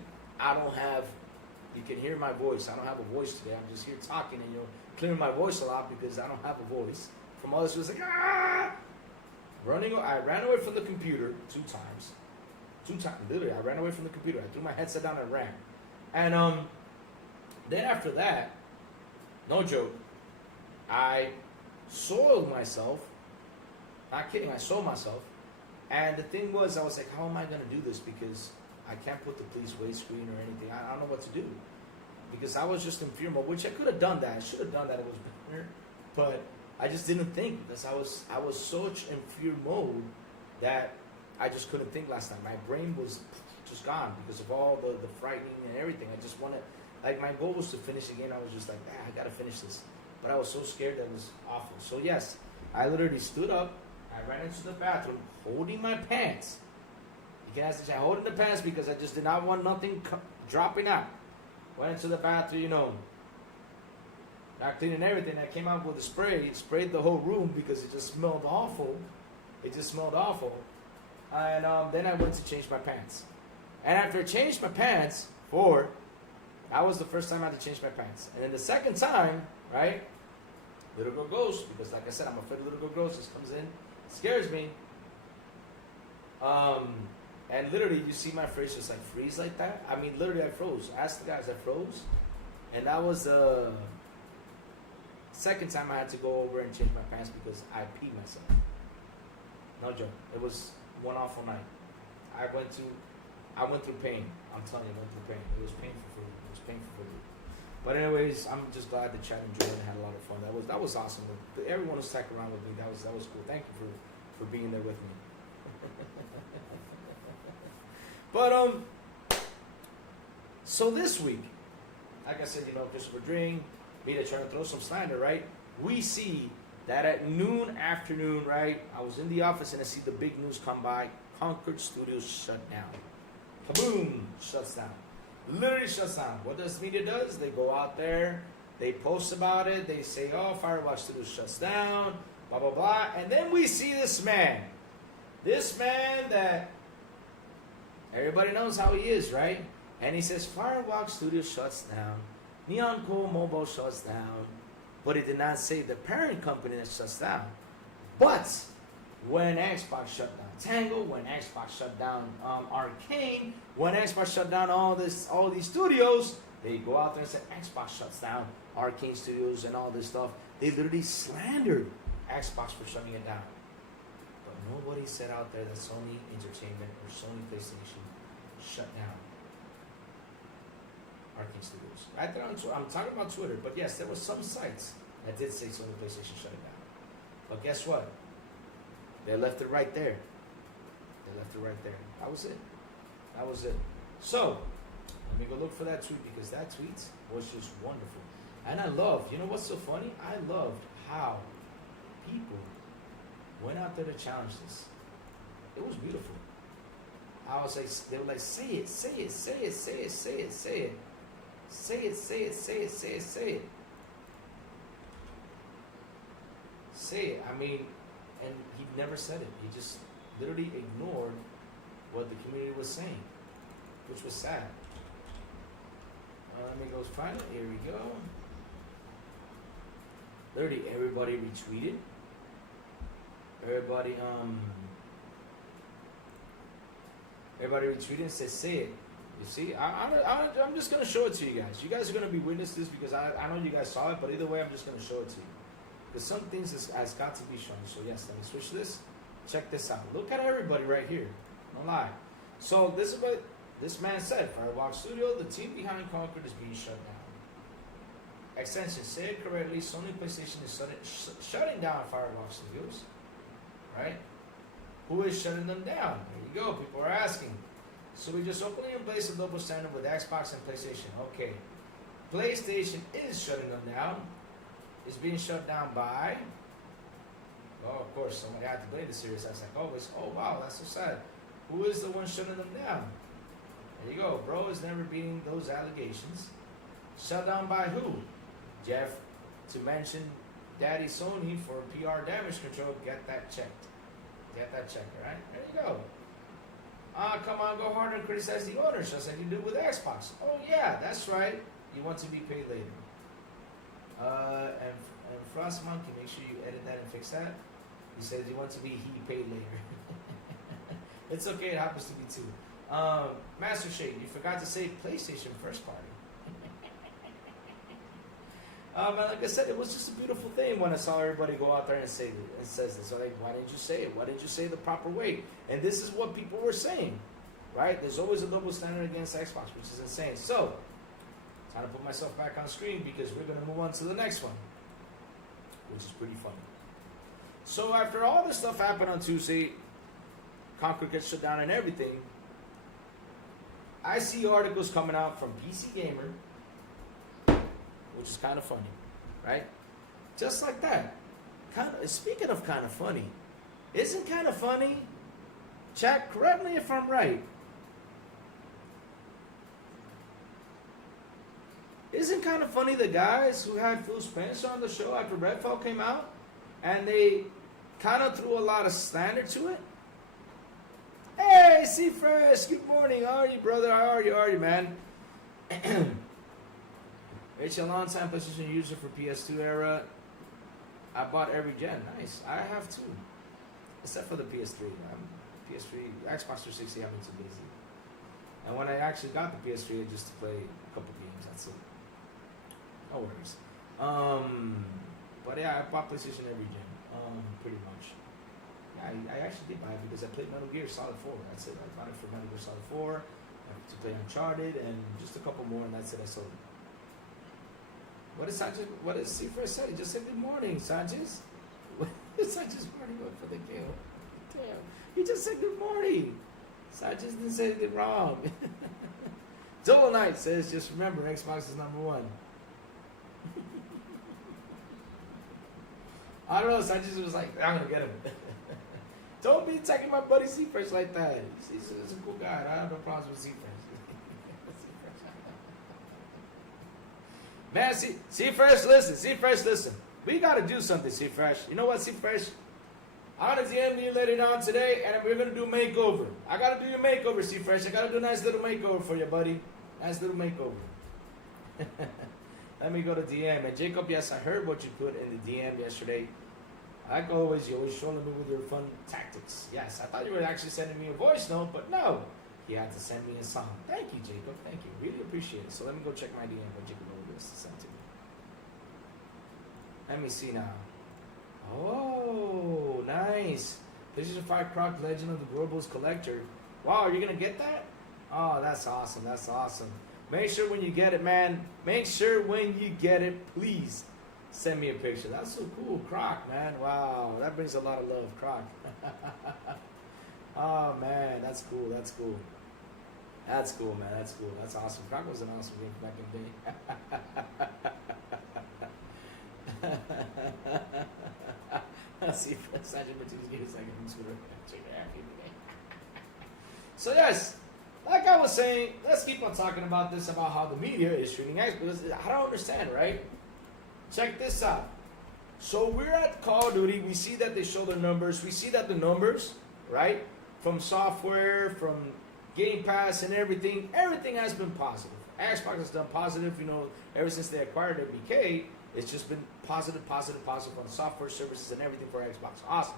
You can hear my voice. I don't have a voice today. I'm just here talking and clearing my voice a lot because I don't have a voice. From others, it was like, ah! I ran away from the computer 2 times. Literally, I ran away from the computer. I threw my headset down and ran. And then after that, no joke, I soiled myself. Not kidding, I soiled myself. And the thing was, I was like, how am I going to do this? Because I can't put the police wait screen or anything. I don't know what to do. Because I was just in fear mode, which I could have done that. I should have done that. It was better. But I just didn't think because I was such in fear mode that I just couldn't think last night. My brain was just gone because of all the frightening and everything. I just wanted, like my goal was to finish the game. I was just like, I got to finish this. But I was so scared that it was awful. So yes, I literally stood up. I ran into the bathroom holding my pants. You can ask the chat, holding the pants because I just did not want nothing dropping out. Went into the bathroom, not cleaning everything. I came out with a spray, sprayed the whole room because it just smelled awful. And then I went to change my pants. And after I changed my pants, that was the first time I had to change my pants. And then the second time, right, little girl ghost, because like I said, I'm afraid of little girl ghost just comes in, scares me. And literally, you see my face just like freeze like that. I mean, literally, I froze. Ask the guys, I froze, and that was the second time I had to go over and change my pants because I peed myself. No joke. It was one awful night. I went through pain. I'm telling you, I went through pain. It was painful for me. It was painful for me. But anyways, I'm just glad the chat enjoyed and had a lot of fun. That was awesome. Everyone who stuck around with me, that was cool. Thank you for being there with me. But so this week, like I said, Christopher Dring, me to try to throw some slander, right? We see that at noon afternoon, right? I was in the office and I see the big news come by. Concord Studios shut down. Kaboom! Shuts down. Literally shuts down. What does media does? They go out there, they post about it, they say, oh, Firewatch Studios shuts down, blah, blah, blah. And then we see this man. This man that everybody knows how he is, right? And he says, Firewalk Studios shuts down. Neon Co. Mobile shuts down. But he did not say the parent company that shuts down. But when Xbox shut down Tango, when Xbox shut down Arcane, when Xbox shut down all these studios, they go out there and say Xbox shuts down Arcane Studios and all this stuff. They literally slandered Xbox for shutting it down. But nobody said out there that Sony Entertainment or Sony PlayStation shut down Arcane Studios. I'm talking about Twitter, but yes, there were some sites that did say Sony PlayStation shut it down. But guess what? They left it right there. That was it. So, let me go look for that tweet because that tweet was just wonderful. And I love, you know what's so funny? I loved how people went out there to challenge this. It was beautiful. I was like, they were like, say it. Say it. I mean, and he never said it. He just literally ignored what the community was saying, which was sad. Let me go find it. Here we go. Literally, everybody retweeted. Everybody retweeted and said, "Say it." You see, I'm just gonna show it to you guys. You guys are gonna be witnesses because I know you guys saw it, but either way, I'm just gonna show it to you. Because some things has got to be shown. So yes, let me switch this. Check this out. Look at everybody right here. Don't lie. So this is what this man said. Firewalk Studio, the team behind Concord is being shut down. Extension, say it correctly. Sony PlayStation is shutting down Firewalk Studios. Right? Who is shutting them down? There you go. People are asking. So we just openly embrace a double standard with Xbox and PlayStation. Okay. PlayStation is shutting them down. It's being shut down by, oh, of course, somebody had to blame the series. I was like, oh, wow, that's so sad. Who is the one shutting them down? There you go. Bro is never beating those allegations. Shut down by who? Jeff, to mention Daddy Sony for PR damage control, get that checked. Get that checked, all right? There you go. Come on, go harder and criticize the owners just like you do with Xbox. Oh, yeah, that's right. You want to be paid later. And Frost Monkey, make sure you edit that and fix that. He says he wants to be paid later. It's okay, it happens to me too. Master Shade, you forgot to say PlayStation first party. Like I said, it was just a beautiful thing when I saw everybody go out there and says this. So like, why didn't you say it? Why didn't you say it the proper way? And this is what people were saying, right? There's always a double standard against Xbox, which is insane. So, time to put myself back on screen because we're going to move on to the next one, which is pretty funny. So after all this stuff happened on Tuesday, Concord gets shut down and everything, I see articles coming out from PC Gamer, which is kind of funny, right? Just like that. Speaking of kind of funny, isn't kind of funny? Chat, correct me if I'm right. Isn't kind of funny the guys who had Phil Spencer on the show after Redfall came out, and they kind of threw a lot of slander to it? Hey, Seafresh, good morning. How are you, brother? How are you, man? Rachel, long-time PlayStation user for PS2 era. I bought every gen. Nice. I have too. Except for the PS3. PS3, Xbox 360 had me too busy. And when I actually got the PS3, just to play a couple games, that's it. No worries. But yeah, I bought PlayStation every gen, pretty much. Yeah, I actually did buy it because I played Metal Gear Solid 4. That's it. I bought it for Metal Gear Solid 4 to play Uncharted and just a couple more, and that's it. I sold it. What is Sanchez? What does Cypher say? He just said good morning, Sanchez. Sanchez morning went for the kill. Damn, he just said good morning. Sanchez didn't say anything wrong. Double Knight says, just remember, Xbox is number one. I don't know. Sanchez was like, I'm gonna get him. Don't be attacking my buddy Seafresh like that. He's a cool guy. I have no problems with Seafresh. Man, Seafresh, listen. Seafresh, listen. We gotta do something, Seafresh. You know what, Seafresh? I'm gonna DM you later on today, and we're gonna do a makeover. I gotta do your makeover, Seafresh. I gotta do a nice little makeover for you, buddy. Nice little makeover. Let me go to DM. And Jacob, yes, I heard what you put in the DM yesterday. Like always, you always showing me with your fun tactics. Yes, I thought you were actually sending me a voice note, but no. He had to send me a song. Thank you, Jacob. Thank you. Really appreciate it. So let me go check my DM what Jacob Olivas sent to me. Let me see now. Oh, nice. PlayStation 5 Croc Legend of the Gorbos Collector. Wow, are you going to get that? Oh, that's awesome. That's awesome. Make sure when you get it, man. Make sure when you get it, please send me a picture. That's so cool. Croc, man. Wow. That brings a lot of love. Croc. Oh, man. That's cool. That's cool. That's cool, man. That's cool. That's awesome. Croc was an awesome game back in the day. See, Sergeant Martinez gave a second from Scooter. So, yes. Like I was saying, let's keep on talking about this, about how the media is treating X, because I don't understand, right? Check this out. So we're at Call of Duty. We see that they show the numbers. We see that the numbers, right, from software, from Game Pass and everything has been positive. Xbox has done positive, ever since they acquired BK. It's just been positive on software, services, and everything for Xbox. Awesome.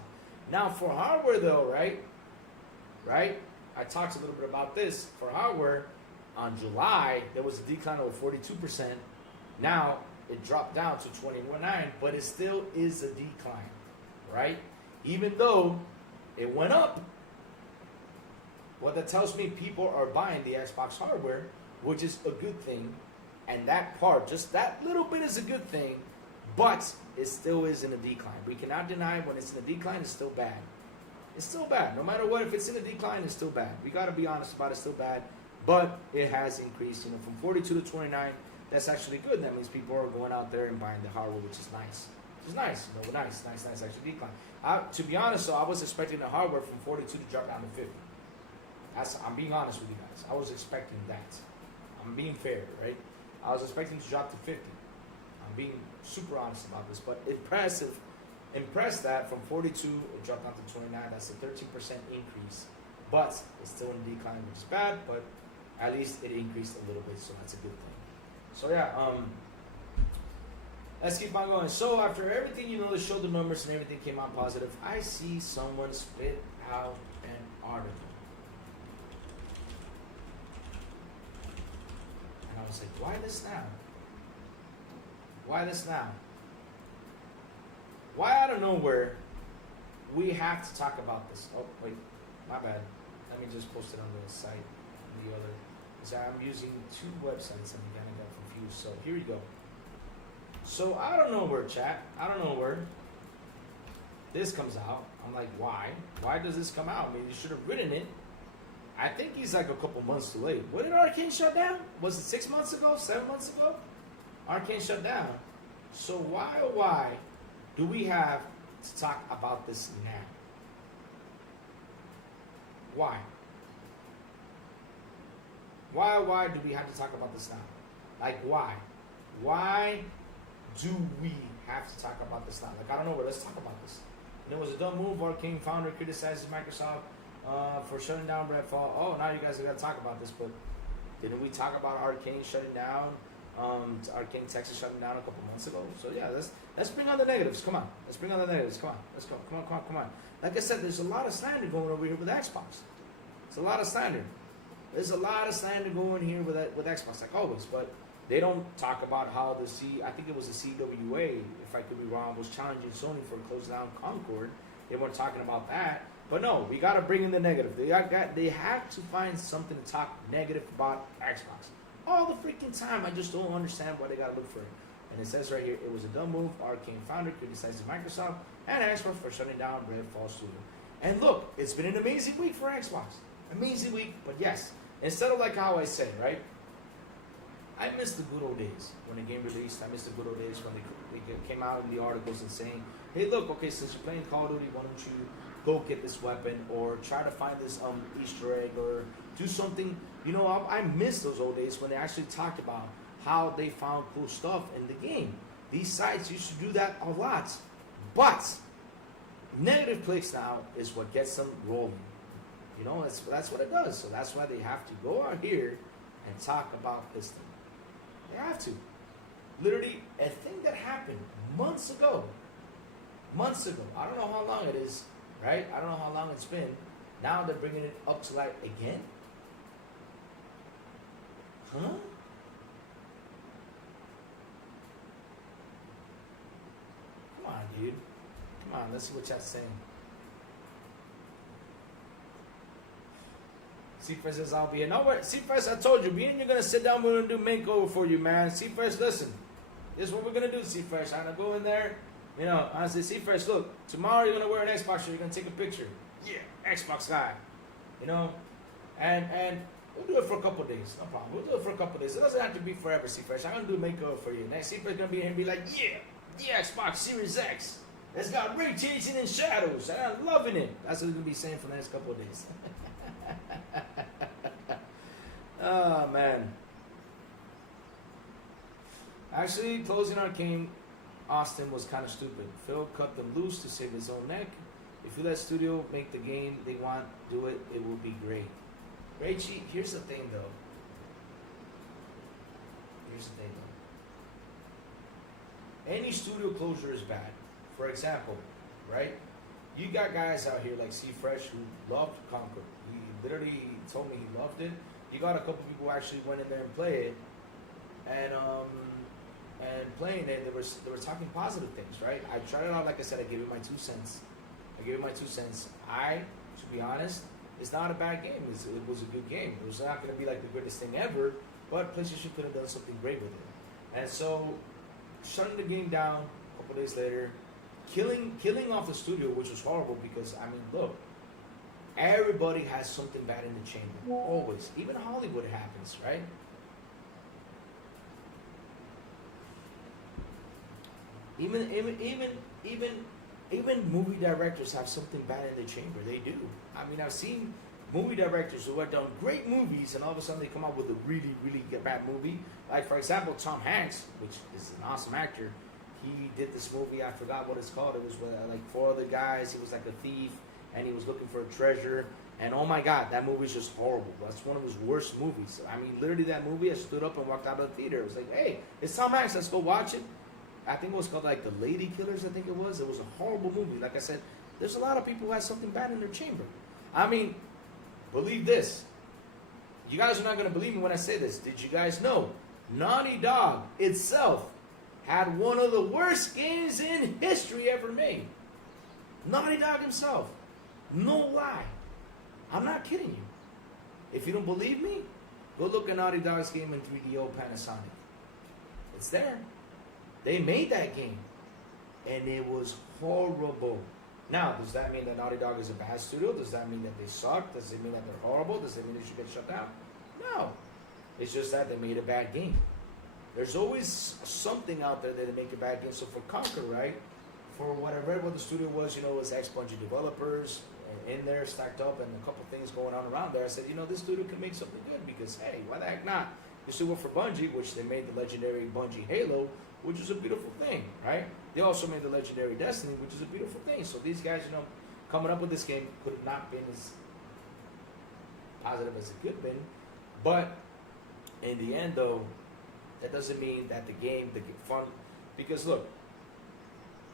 Now for hardware, though, right? I talked a little bit about this. For hardware, on July, there was a decline of 42%. Now, it dropped down to 21.9%, but it still is a decline, right? Even though it went up, well, that tells me people are buying the Xbox hardware, which is a good thing. And that part, just that little bit is a good thing, but it still is in a decline. We cannot deny when it's in a decline, it's still bad. It's still bad. No matter what, if it's in a decline, it's still bad. We got to be honest about it, it's still bad. But it has increased, from 42 to 29. That's actually good. That means people are going out there and buying the hardware, which is nice. Nice, actually decline. To be honest, though, I was expecting the hardware from 42 to drop down to 50. I'm being honest with you guys. I was expecting that. I'm being fair, right? I was expecting to drop to 50. I'm being super honest about this, but impressed that from 42 it dropped down to 29. That's a 13% increase, but it's still in decline, which is bad. But at least it increased a little bit, so that's a good thing. So yeah, let's keep on going. So after everything, they showed the numbers and everything came out positive. I see someone spit out an article. I was like, why this now? Why this now? Why out of nowhere we have to talk about this? Oh, wait, my bad. Let me just post it on the site. The other. So I'm using two websites and I kind of got confused. So here we go. So I don't know where, chat. I don't know where this comes out. I'm like, why? Why does this come out? I mean, you should have written it. I think he's like a couple months too late. When did Arcane shut down? Was it 6 months ago? 7 months ago? Arcane shut down. So why do we have to talk about this now? Why? Why do we have to talk about this now? Like, why? Why do we have to talk about this now? Like, I don't know, but let's talk about this. And it was a dumb move. Arcane founder criticizes Microsoft for shutting down Redfall. Oh, now you guys are going to talk about this, but didn't we talk about Arcane shutting down Arcane Texas shut them down a couple months ago. So yeah, let's bring on the negatives. Come on, let's bring on the negatives. Come on, let's go. Come on. Like I said, there's a lot of slander going over here with Xbox. It's a lot of slander. There's a lot of slander going here with Xbox, like always. But they don't talk about how I think it was the CWA, if I could be wrong, was challenging Sony for closing down Concord. They weren't talking about that. But no, we got to bring in the negative. They have to find something to talk negative about Xbox. All the freaking time. I just don't understand why they got to look for it. And it says right here, it was a dumb move. Arcane founder criticizes Microsoft and Xbox for shutting down Redfall Studio. And look, it's been an amazing week for Xbox. Amazing week, but yes, instead of like how I said, right? I miss the good old days when the game released. I miss the good old days when they came out in the articles and saying, hey, look, okay, since you're playing Call of Duty, why don't you go get this weapon or try to find this Easter egg or do something. You know, I miss those old days when they actually talked about how they found cool stuff in the game. These sites used to do that a lot. But negative clicks now is what gets them rolling. You know, that's what it does. So that's why they have to go out here and talk about this thing. They have to. Literally, a thing that happened months ago. I don't know how long it is, right? I don't know how long it's been. Now they're bringing it up to light again. Huh? Come on, dude. Come on, let's see what chat's saying. Cypher says, I'll be in. No, Cypher, I told you, me and you're going to sit down, we're going to do makeover for you, man. Cypher, listen. This is what we're going to do, Cypher. I'm going to go in there. You know, I say, Cypher, look, tomorrow you're going to wear an Xbox shirt. You're going to take a picture. Yeah, Xbox guy. You know, and we'll do it for a couple days. No problem. We'll do it for a couple days. It doesn't have to be forever, Cypher. I'm going to do a makeover for you. Next, Cypher's going to be here and be like, yeah, Xbox Series X. It's got ray tracing and shadows. And I'm loving it. That's what we're going to be saying for the next couple of days. Oh, man. Actually, closing Arcane Austin was kind of stupid. Phil cut them loose to save his own neck. If you let studio make the game they want, do it, it will be great. Rachie, here's the thing, though. Any studio closure is bad. For example, right? You got guys out here like C Fresh who loved Conquer. He literally told me he loved it. You got a couple people who actually went in there and played it, and playing it, they were talking positive things, right? I tried it out, like I said, I gave it my 2 cents. To be honest, it's not a bad game. It was a good game. It was not going to be like the greatest thing ever, but PlayStation could have done something great with it. And so, shutting the game down a couple days later, killing off the studio, which was horrible because, I mean, look, everybody has something bad in the chamber. Always. Even Hollywood happens, right? Even movie directors have something bad in the chamber. They do. I mean, I've seen movie directors who have done great movies, and all of a sudden they come out with a really, really bad movie. Like, for example, Tom Hanks, which is an awesome actor. He did this movie. I forgot what it's called. It was with, like 4 other guys. He was like a thief, and he was looking for a treasure. And oh my God, that movie is just horrible. That's one of his worst movies. I mean, literally, that movie, I stood up and walked out of the theater. It was like, hey, it's Tom Hanks. Let's go watch it. I think it was called like The Lady Killers, I think it was. It was a horrible movie. Like I said, there's a lot of people who have something bad in their chamber. I mean, believe this. You guys are not going to believe me when I say this. Did you guys know Naughty Dog itself had one of the worst games in history ever made? Naughty Dog himself. No lie. I'm not kidding you. If you don't believe me, go look at Naughty Dog's game in 3DO Panasonic. It's there. They made that game, and it was horrible. Now, does that mean that Naughty Dog is a bad studio? Does that mean that they suck? Does it mean that they're horrible? Does it mean they should get shut down? No. It's just that they made a bad game. There's always something out there that they make a bad game. So for Conquer, right, for what I read what the studio was, you know, it was ex-Bungie developers in there, stacked up, and a couple things going on around there. I said, you know, this studio can make something good because, hey, why the heck not? This studio for Bungie, which they made the legendary Bungie Halo, which is a beautiful thing, right? They also made the legendary Destiny, which is a beautiful thing. So these guys, you know, coming up with this game could have not been as positive as it could have been. But in the end, though, That doesn't mean that the game, the fun, because look,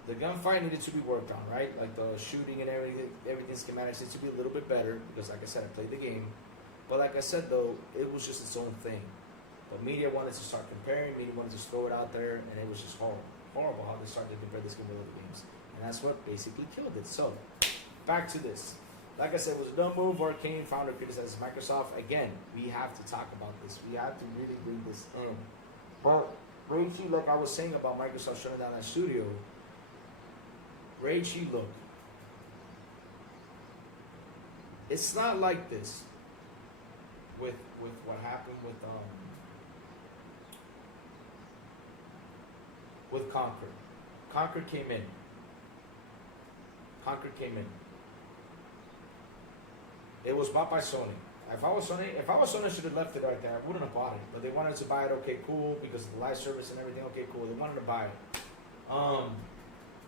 the gunfight needed to be worked on, right? Like the shooting and everything schematics needs to be a little bit better because, like I said, I played the game. But like I said, though, it was just its own thing. But media wanted to start comparing, media wanted to throw it out there, and it was just horrible how they started to compare this game with other games. And that's what basically killed it. So, back to this. Like I said, it was a dumb move. Arcane founder criticizes Microsoft. Again, we have to talk about this. We have to really bring this in. But Reichi, like I was saying about Microsoft shutting down that studio, Reichi, look, it's not like this with what happened with Conquer. Conquer came in. It was bought by Sony. If I was Sony, I should have left it right there. I wouldn't have bought it. But they wanted to buy it. Okay, cool, because of the live service and everything. Okay, cool. They wanted to buy it.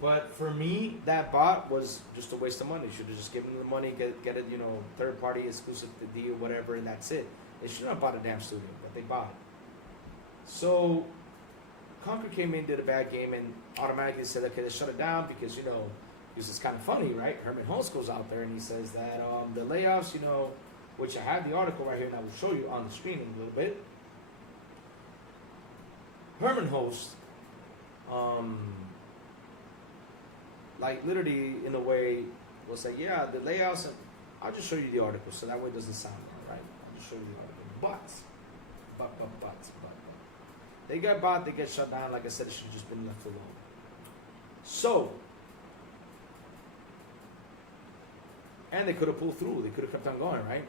But for me, that bot was just a waste of money. Should have just given them the money, get it, third party exclusive deal, whatever, and that's it. They shouldn't have bought a damn studio, but they bought it. So Conquer came in, did a bad game, and automatically said, okay, let's shut it down because because it's kind of funny, right? Herman Holtz goes out there and he says that the layoffs, which I have the article right here and I will show you on the screen in a little bit. Herman Holtz, like literally in a way, will say, yeah, the layoffs, and I'll just show you the article so that way it doesn't sound wrong, right? I'll just show you the article. But. They got bought, they get shut down. Like I said, it should have just been left alone. So, and they could have pulled through. They could have kept on going, right?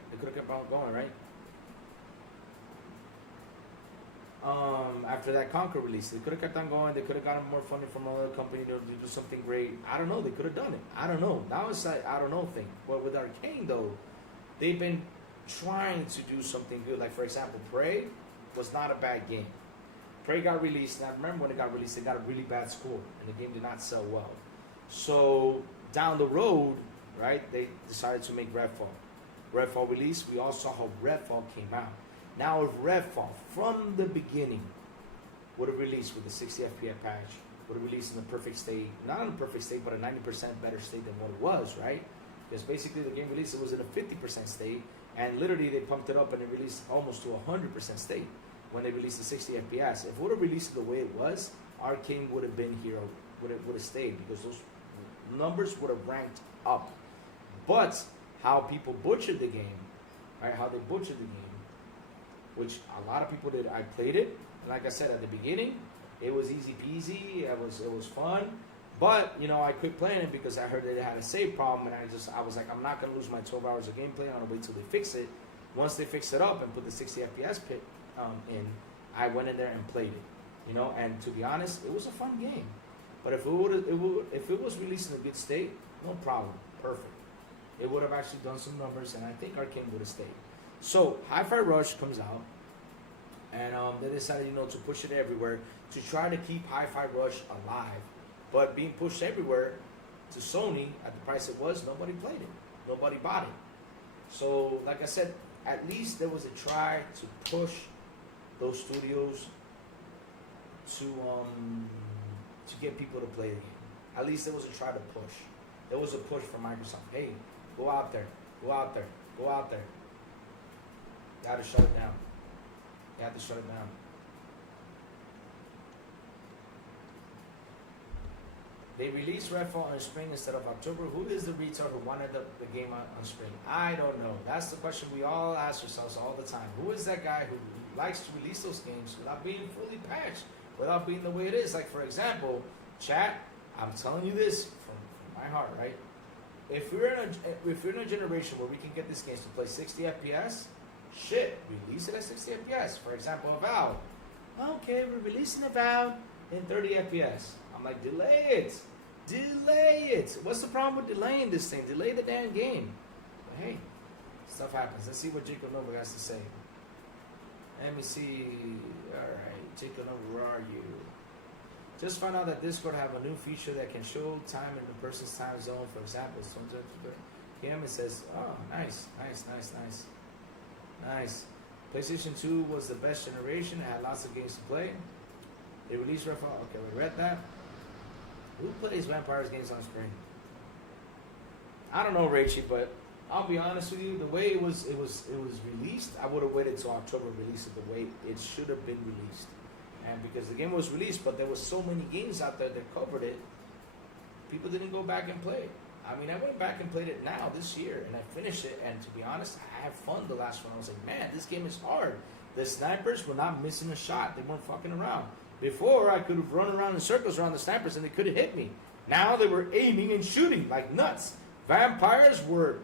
After that Conquer release, they could have kept on going. They could have gotten more funding from another company to do something great. I don't know. They could have done it. I don't know. That was like, I don't know thing. But with Arcane, though, they've been trying to do something good. Like, for example, Prey was not a bad game. Prey got released, and I remember when it got released, it got a really bad score, and the game did not sell well. So, down the road, right, they decided to make Redfall. Redfall released, we all saw how Redfall came out. Now, if Redfall, from the beginning, would have released with a 60 FPS patch, would have released in a perfect state, not in a perfect state, but a 90% better state than what it was, right? Because basically the game released, it was in a 50% state, and literally they pumped it up and it released almost to a 100% state when they released the 60 FPS. If it would have released it the way it was, Arcane would have been here, would have stayed, because those numbers would have ranked up. But how people butchered the game, right? How they butchered the game, which a lot of people did. I played it, and like I said at the beginning, it was easy peasy. It was fun, but I quit playing it because I heard that it had a save problem, and I was like, I'm not gonna lose my 12 hours of gameplay. I'm gonna wait till they fix it. Once they fix it up and put the 60 FPS pit in, I went in there and played it. And to be honest, it was a fun game. But if it was released in a good state, no problem, perfect. It would have actually done some numbers, and I think Arcane would have stayed. So Hi-Fi Rush comes out, and they decided, to push it everywhere to try to keep Hi-Fi Rush alive. But being pushed everywhere to Sony at the price it was, nobody played it, nobody bought it. So, like I said, at least there was a try to push those studios to get people to play the game. At least there was a try to push. There was a push from Microsoft. Hey, go out there. You had to shut it down. They released Redfall in spring instead of October. Who is the retard who wanted the game on spring? I don't know. That's the question we all ask ourselves all the time. Who is that guy who likes to release those games without being fully patched, without being the way it is? Like, for example, chat, I'm telling you this from my heart, right? If we're in a generation where we can get these games to play 60 FPS, shit, release it at 60 FPS. For example, Avowed. Okay, we're releasing Avowed in 30 FPS. I'm like, delay it. What's the problem with delaying this thing? Delay the damn game. But hey, stuff happens. Let's see what Jacob Nova has to say. Let me see. All right, Jacob Nova, where are you? Just found out that Discord have a new feature that can show time in the person's time zone. For example, PM, it says, oh, nice. PlayStation 2 was the best generation. It had lots of games to play. They released okay, we read that. Who plays Vampires games on screen? I don't know, Rachie, but I'll be honest with you. The way it was released, I would have waited till October release it the way it should have been released. And because the game was released, but there was so many games out there that covered it, people didn't go back and play it. I mean, I went back and played it now this year, and I finished it. And to be honest, I had fun the last one. I was like, man, this game is hard. The snipers were not missing a shot. They weren't fucking around. Before, I could have run around in circles around the snipers, and they could have hit me. Now they were aiming and shooting like nuts. Vampires were...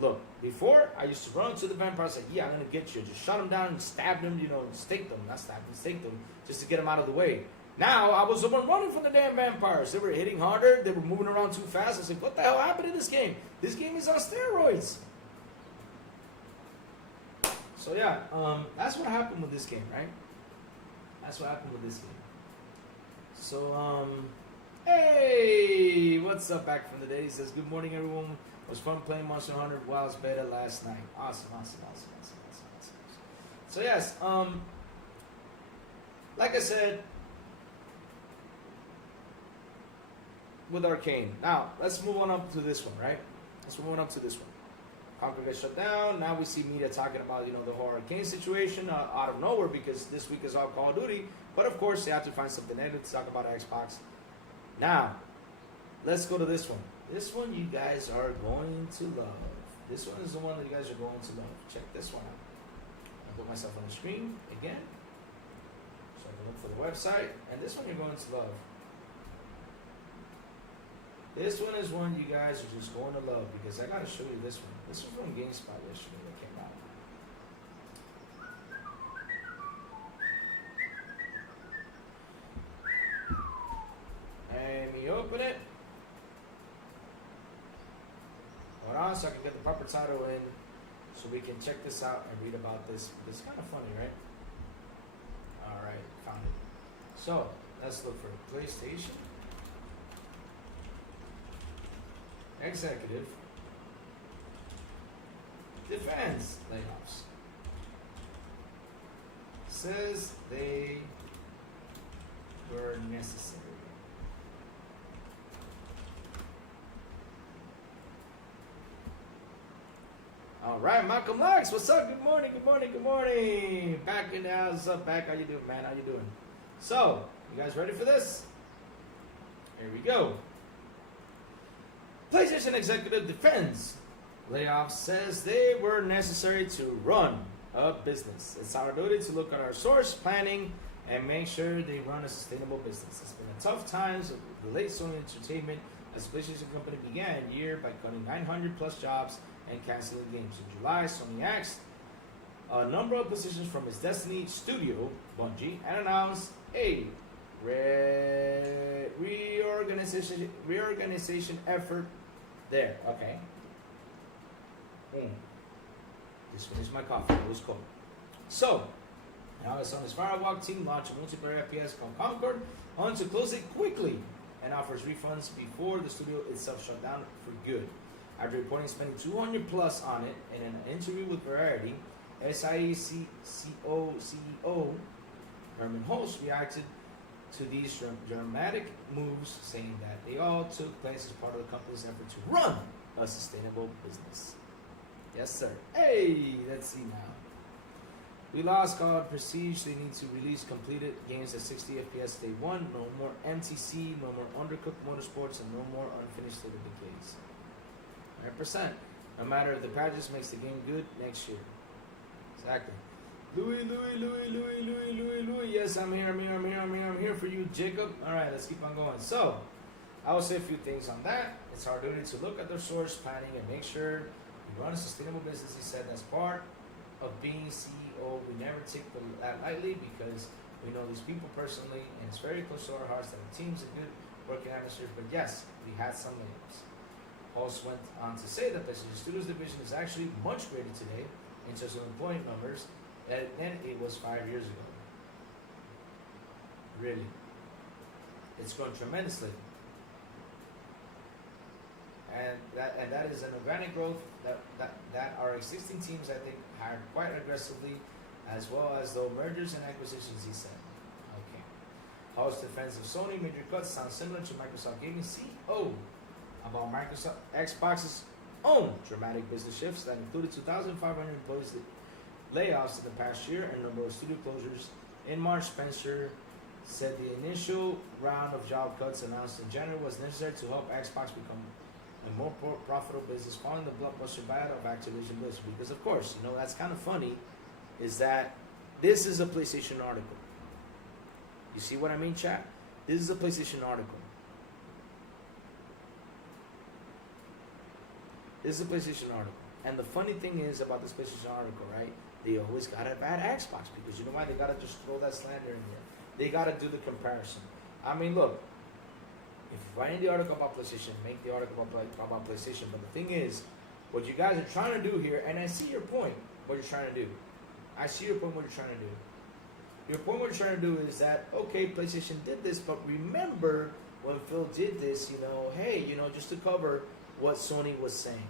Look, before, I used to run into the vampires like, yeah, I'm going to get you. Just shut them down and stab them, you know, and stake them. Not stab them, stake them, just to get them out of the way. Now, I was the one running from the damn vampires. They were hitting harder. They were moving around too fast. I was like, what the hell happened to this game? This game is on steroids. So, yeah, that's what happened with this game, right? That's what happened with this game. So, hey, what's up back from the day? He says, good morning, everyone. It was fun playing Monster Hunter Wilds beta last night. Awesome. So, yes, like I said, with Arcane. Now, let's move on up to this one, right? Let's move on up to this one. Conquer gets shut down. Now we see media talking about, you know, the whole Arcane situation out of nowhere because this week is all Call of Duty. But of course, they have to find something negative to talk about Xbox. Now, let's go to this one. This one you guys are going to love. This one is the one that you guys are going to love. Check this one out. I'll put myself on the screen again. So I can look for the website. And this one you're going to love. This one is one you guys are just going to love because I got to show you this one. This was from GameSpot yesterday that came out. Let me open it. Hold on so I can get the proper title in so we can check this out and read about this. It's kind of funny, right? Alright, found it. So, let's look for PlayStation. Executive defends layoffs. Says they were necessary. All right, Malcolm Lux, what's up? Good morning. Back in the house. What's up, back? How you doing, man? How you doing? So, you guys ready for this? Here we go. PlayStation executive defends layoffs, says they were necessary to run a business. It's our duty to look at our source planning and make sure they run a sustainable business. It's been a tough times of the late Sony Entertainment as the PlayStation company began a year by cutting 900 plus jobs and canceling games. In July, Sony axed a number of positions from its Destiny studio, Bungie, and announced a reorganization effort there. Okay. Just finished my coffee. It was cold. So, now it's on this Firewalk team launch a multiplayer FPS called Concord on to close it quickly and offers refunds before the studio itself shut down for good. After reporting spending 200 plus on it in an interview with Variety, SIE CEO Herman Holtz reacted to these dramatic moves, saying that they all took place as part of the company's effort to run a sustainable business. Yes, sir. Hey, let's see now. We lost called Prestige. They need to release completed games at 60 FPS day one. No more MTC, no more Undercooked Motorsports, and no more Unfinished State of Decays. 100%. No matter if the patches makes the game good next year. Exactly. Louis. Yes, I'm here for you, Jacob. All right, let's keep on going. So, I will say a few things on that. It's our duty to look at their source planning and make sure we run a sustainable business. He said that's part of being CEO. We never take that lightly because we know these people personally, and it's very close to our hearts that the team's a good working atmosphere. But yes, we had some layoffs. Pulse went on to say that the Studios division is actually much greater today in terms of employee numbers than it was 5 years ago. Really. It's grown tremendously. and that is an organic growth that our existing teams, I think, hired quite aggressively, as well as though mergers and acquisitions, he said. Okay. House defense of Sony major cuts sound similar to Microsoft Gaming CEO about Microsoft Xbox's own dramatic business shifts that included 2,500 employees layoffs in the past year and a number of studio closures. In March, Spencer said the initial round of job cuts announced in January was necessary to help Xbox become a more profitable business following the blockbuster buyout of Activision Blizzard. Because, of course, that's kind of funny, is that this is a PlayStation article. You see what I mean, chat? This is a PlayStation article. This is a PlayStation article. And the funny thing is about this PlayStation article, right? They always got to add Xbox because you know why? They got to just throw that slander in there. They got to do the comparison. I mean, look, if you're writing the article about PlayStation, make the article about PlayStation. But the thing is, what you guys are trying to do here, and I see your point, what you're trying to do. I see your point, what you're trying to do. Your point, what you're trying to do is that, okay, PlayStation did this, but remember when Phil did this, hey, just to cover what Sony was saying.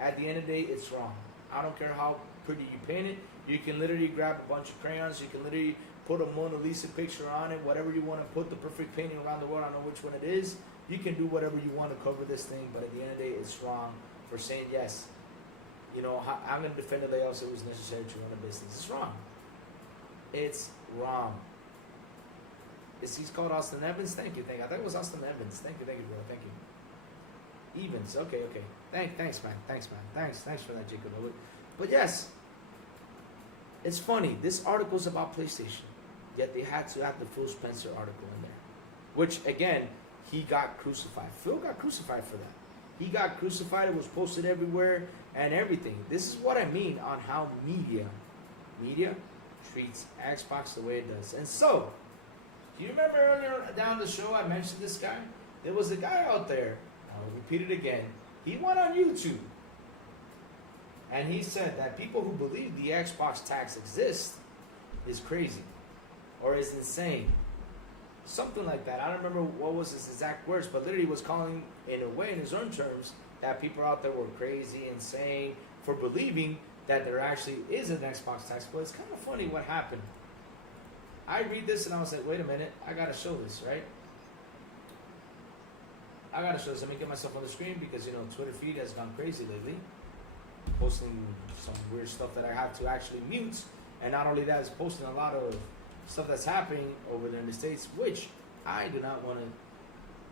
At the end of the day, it's wrong. I don't care how pretty you paint it. You can literally grab a bunch of crayons. You can literally put a Mona Lisa picture on it, whatever you want to put, the perfect painting around the world. I don't know which one it is. You can do whatever you want to cover this thing, but at the end of the day, it's wrong for saying, yes, I'm going to defend the layoffs. It was necessary to run a business. It's wrong. It's wrong. He's called Austin Evans? Thank you. I thought it was Austin Evans. Thank you, bro. Thank you. Evans. Okay. Thanks, man. Thanks for that, Jacob. But yes, it's funny. This article is about PlayStation, yet they had to have the Phil Spencer article in there, which again, he got crucified. Phil got crucified for that. He got crucified. It was posted everywhere and everything. This is what I mean on how media treats Xbox the way it does. And so, do you remember earlier down the show I mentioned this guy? There was a guy out there. I'll repeat it again. He went on YouTube and he said that people who believe the Xbox tax exists is crazy or is insane. Something like that. I don't remember what was his exact words, but literally was calling, in a way, in his own terms, that people out there were crazy, insane for believing that there actually is an Xbox tax. But it's kind of funny what happened. I read this and I was like, wait a minute, I gotta show this, right? I gotta show this. Let me get myself on the screen because Twitter feed has gone crazy lately, posting some weird stuff that I have to actually mute, and not only that, it's posting a lot of stuff that's happening over there in the States, which I do not want to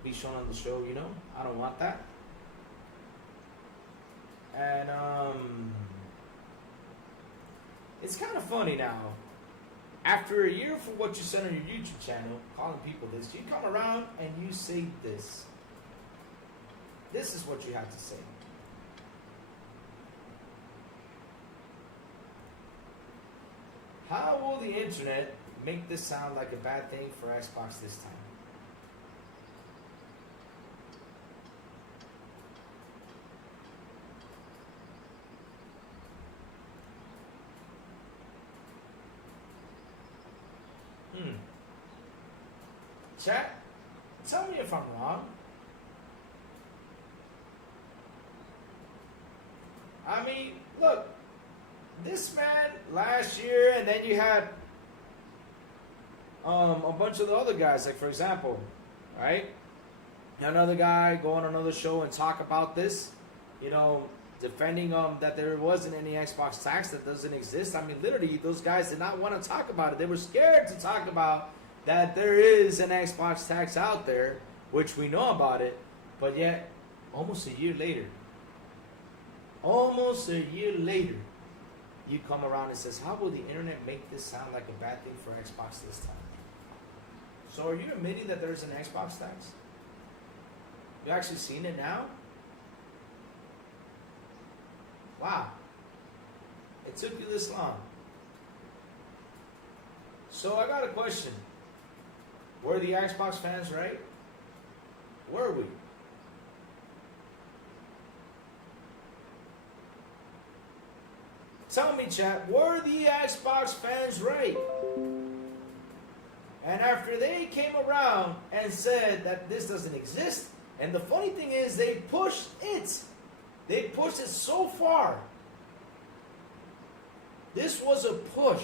be shown on the show. I don't want that. And it's kind of funny now. After a year for what you said on your YouTube channel, calling people this, you come around and you say this. This is what you have to say. How will the internet make this sound like a bad thing for Xbox this time? Chat, tell me if I'm wrong. I mean, look, this man last year, and then you had a bunch of the other guys, like for example, right? Another guy go on another show and talk about this, defending that there wasn't any Xbox tax, that doesn't exist. I mean, literally, those guys did not want to talk about it. They were scared to talk about that there is an Xbox tax out there, which we know about it, but yet, almost a year later, you come around and says, how will the internet make this sound like a bad thing for Xbox this time? So are you admitting that there's an Xbox tax? You actually seen it now? Wow. It took you this long. So I got a question. Were the Xbox fans right? Were we? Tell me, chat, were the Xbox fans right? And after they came around and said that this doesn't exist And the funny thing is, they pushed it. They pushed it so far. This was a push.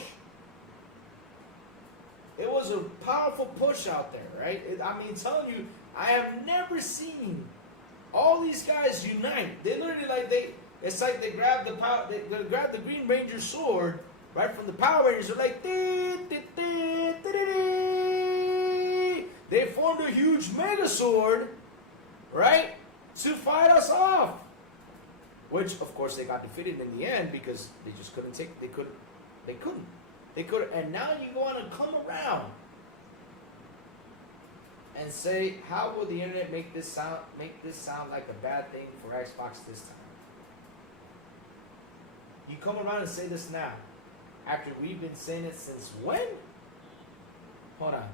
It was a powerful push out there, right? I mean, telling you, I have never seen all these guys unite. They literally it's like they grabbed they grabbed the Green Ranger sword right from the Power Rangers. They're like, they formed a huge mega sword, right, to fight us off. Which, of course, they got defeated in the end because they just couldn't take. They couldn't. And now you go on and come around and say, how will the internet make this sound like a bad thing for Xbox this time? You come around and say this now, after we've been saying it since when? Hold on.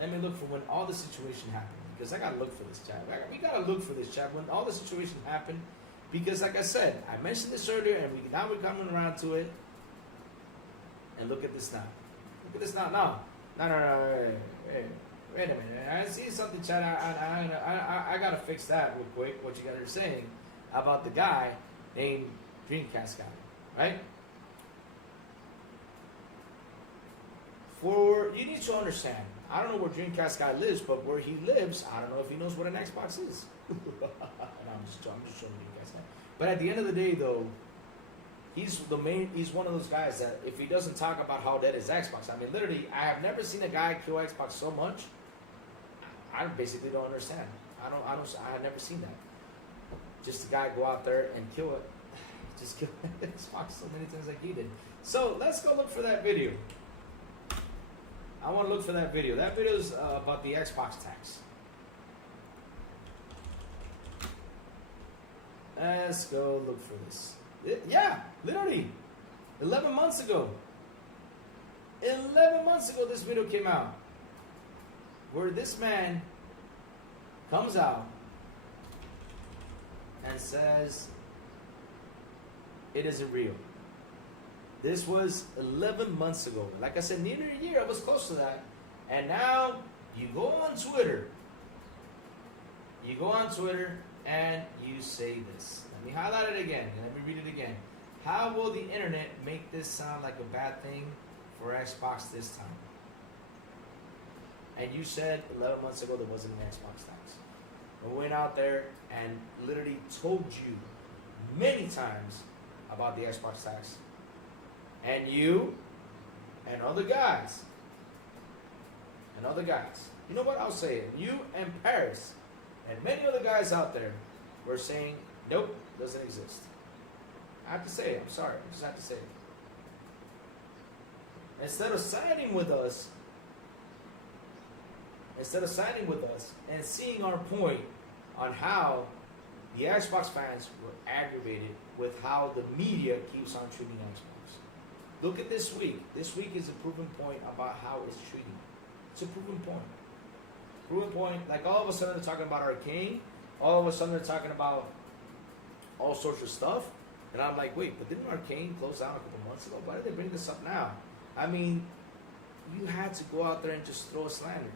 Let me look for when all the situation happened, because I gotta look for this, chat. We gotta look for this, chat, when all the situation happened, because like I said, I mentioned this earlier, and now we're coming around to it. And look at this now. Look at this now. No, wait a minute. I see something, chat. I gotta fix that real quick. What you guys are saying about the guy named Dreamcast guy, right? You need to understand. I don't know where Dreamcast guy lives, but where he lives, I don't know if he knows what an Xbox is. No, I'm just showing Dreamcast guy. But at the end of the day, though, he's one of those guys that if he doesn't talk about how dead is Xbox, I mean, literally, I have never seen a guy kill Xbox so much. I basically don't understand. I have never seen that. Just a guy go out there and kill it. Just kill Xbox so many times like he did. So let's go look for that video. I want to look for that video. That video is about the Xbox tax. Let's go look for this. Yeah, literally 11 months ago. 11 months ago this video came out, where this man comes out and says it isn't real. This was 11 months ago. Like I said, nearly a year. I was close to that. And now you go on Twitter. You go on Twitter and you say this. Let me highlight it again. Let me read it again. How will the internet make this sound like a bad thing for Xbox this time? And you said 11 months ago there wasn't an Xbox tax. I went out there and literally told you many times about the Xbox tax. And you and other guys, you know what, I'll say it. You and Paris and many other guys out there were saying, nope, doesn't exist. I have to say it. I'm sorry. I just have to say it. Instead of siding with us and seeing our point on how the Xbox fans were aggravated with how the media keeps on treating Xbox. Look at this week. This week is a proven point about how it's treating. It's a proven point. Proven point. Like all of a sudden they're talking about Arcane. All of a sudden they're talking about all sorts of stuff. And I'm like, wait, but didn't Arcane close down a couple months ago? Why did they bring this up now? I mean, you had to go out there and just throw a slander.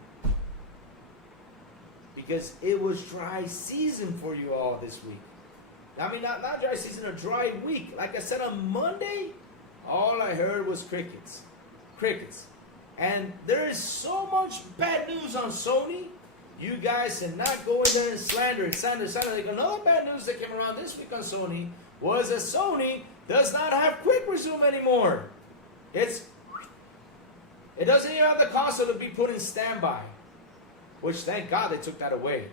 Because it was dry season for you all this week. I mean, not dry season, a dry week. Like I said, on Monday, all I heard was crickets. Crickets. And there is so much bad news on Sony. You guys cannot go in there and slander it. Slander. Like another bad news that came around this week on Sony was that Sony does not have quick resume anymore. It doesn't even have the console to be put in standby. Which, thank God, they took that away.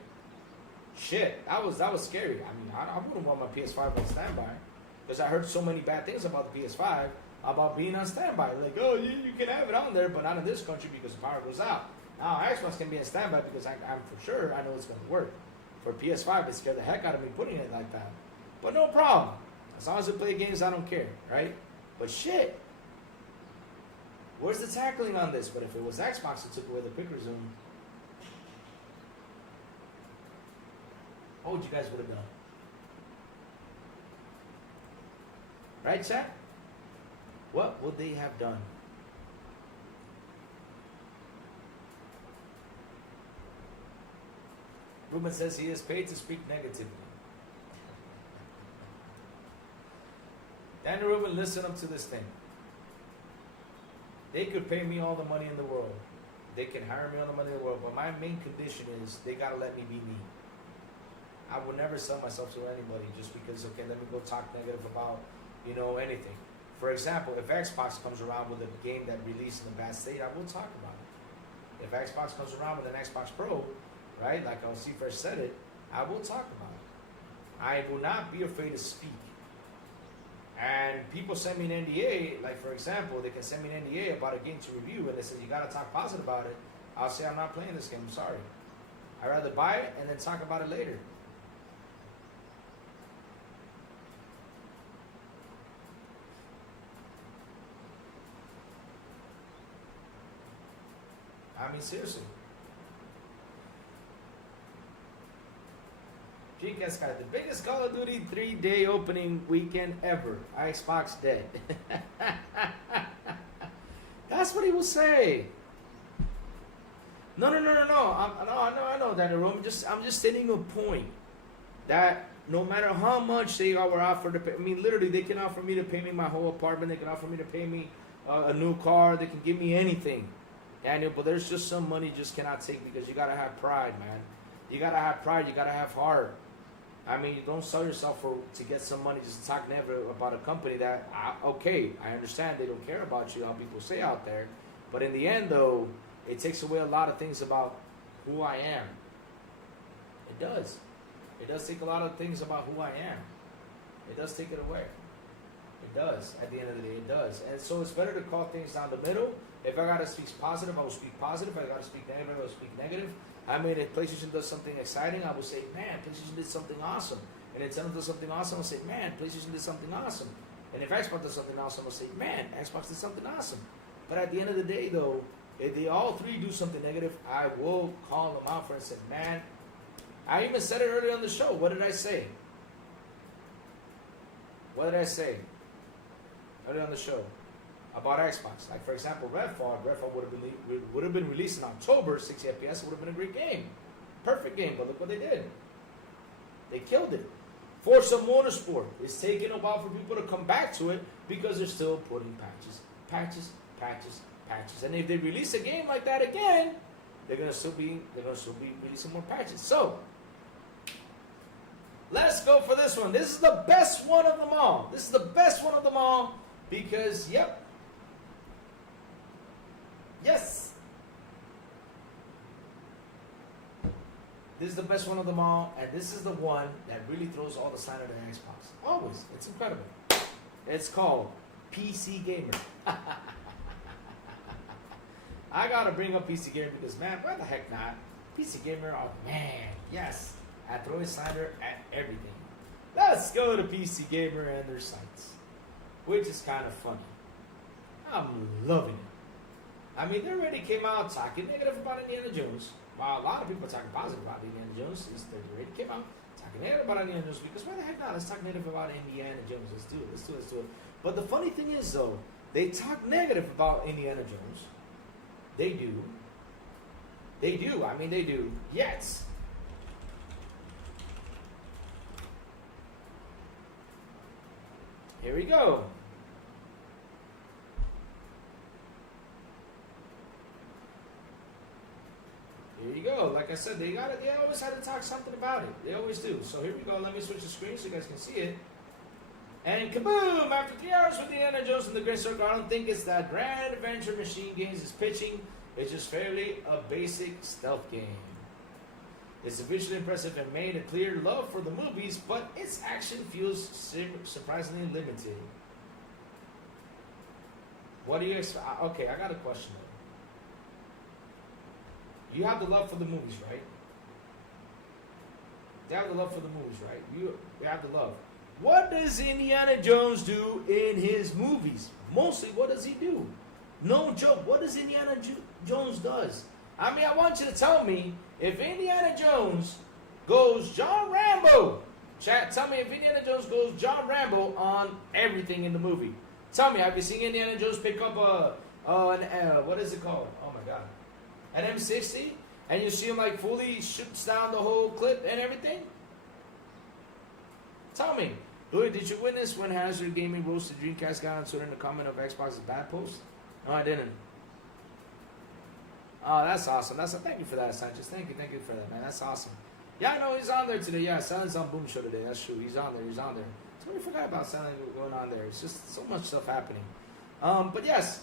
Shit, that was scary. I mean, I wouldn't want my PS5 on standby. Because I heard so many bad things about the PS5, about being on standby. Like, oh, you can have it on there, but not in this country because the power goes out. Now, Xbox can be on standby because I'm for sure, I know it's going to work. For PS5, it scared the heck out of me putting it like that. But no problem. As long as I play games, I don't care, right? But shit. Where's the tackling on this? But if it was Xbox that took away the quick resume, what would you guys would have done? Right, chat? What would they have done? Ruben says he is paid to speak negatively. Dan and Ruben, listen up to this thing. They could pay me all the money in the world. They can hire me all the money in the world. But my main condition is they got to let me be me. I will never sell myself to anybody just because, okay, let me go talk negative about, anything. For example, if Xbox comes around with a game that released in a bad state, I will talk about it. If Xbox comes around with an Xbox Pro, right, like Cypher said it, I will talk about it. I will not be afraid to speak. And people send me an NDA, like for example, they can send me an NDA about a game to review, and they say, you got to talk positive about it. I'll say, I'm not playing this game, I'm sorry. I'd rather buy it and then talk about it later. I mean, seriously. GCast guy, the biggest Call of Duty 3-day opening weekend ever. Xbox dead. That's what he will say. No. I know that. I'm just stating a point that no matter how much they were offered to pay, I mean, literally, they can offer me to pay me my whole apartment. They can offer me to pay me a new car. They can give me anything. Daniel, but there's just some money you just cannot take because you gotta have pride, man. You gotta have pride. You gotta have heart. I mean, you don't sell yourself to get some money just to talk negative about a company that, okay, I understand they don't care about you, how people say out there. But in the end, though, it takes away a lot of things about who I am. It does. It does take a lot of things about who I am. It does take it away. It does. At the end of the day, it does. And so it's better to call things down the middle. If I got to speak positive, I will speak positive. If I got to speak negative, I will speak negative. I mean, if PlayStation does something exciting, I will say, man, PlayStation did something awesome. And if Nintendo does something awesome, I will say, man, PlayStation did something awesome. And if Xbox does something awesome, I will say, man, Xbox did something awesome. But at the end of the day, though, if they all three do something negative, I will call them out for it and say, man, I even said it earlier on the show. What did I say? What did I say earlier on the show about Xbox? Like, for example, Redfall would have been released in October, 60 FPS. It would have been a great game. Perfect game, but look what they did. They killed it. Forza Motorsport is taking a while for people to come back to it because they're still putting patches. And if they release a game like that again, they're gonna still be releasing more patches. So let's go for this one. This is the best one of them all. This is the best one of them all because, yep. Yes. This is the best one of them all, and this is the one that really throws all the sign of the Xbox. Always. It's incredible. It's called PC Gamer. I gotta bring up PC Gamer because, man, why the heck not? PC Gamer, oh man, yes. I throw a signer at everything. Let's go to PC Gamer and their sites, which is kind of funny. I'm loving it. I mean, they already came out talking negative about Indiana Jones. While a lot of people are talking positive about Indiana Jones, they already came out talking negative about Indiana Jones because why the heck not? Let's talk negative about Indiana Jones. Let's do it. But the funny thing is, though, they talk negative about Indiana Jones. They do. I mean, they do. Yes. Here we go. Here you go. Like I said, they always had to talk something about it. They always do. So here we go. Let me switch the screen so you guys can see it. And kaboom! After 3 hours with Indiana Jones in the Great Circle, I don't think it's that Grand Adventure Machine Games is pitching. It's just fairly a basic stealth game. It's visually impressive and made a clear love for the movies, but its action feels surprisingly limited. What do you expect? Okay, I got a question though. You have the love for the movies, right? They have the love for the movies, right? You have the love. What does Indiana Jones do in his movies? Mostly, what does he do? No joke. What does Indiana Jones does? I mean, I want you to tell me if Indiana Jones goes John Rambo. Chat, tell me if Indiana Jones goes John Rambo on everything in the movie. Tell me, have you seen Indiana Jones pick up what is it called? Oh my God. An M60? And you see him like fully shoots down the whole clip and everything? Tell me, Louis, did you witness when Hazard Gaming roasted Dreamcast guy on Twitter in the comment of Xbox's bad post? No, I didn't. Oh, that's awesome. Thank you for that, Sanchez. Thank you for that, man. That's awesome. Yeah, I know he's on there today. Yeah, Silent's on Boom Show today. That's true. He's on there. Totally forgot about Silent going on there. It's just so much stuff happening. But yes.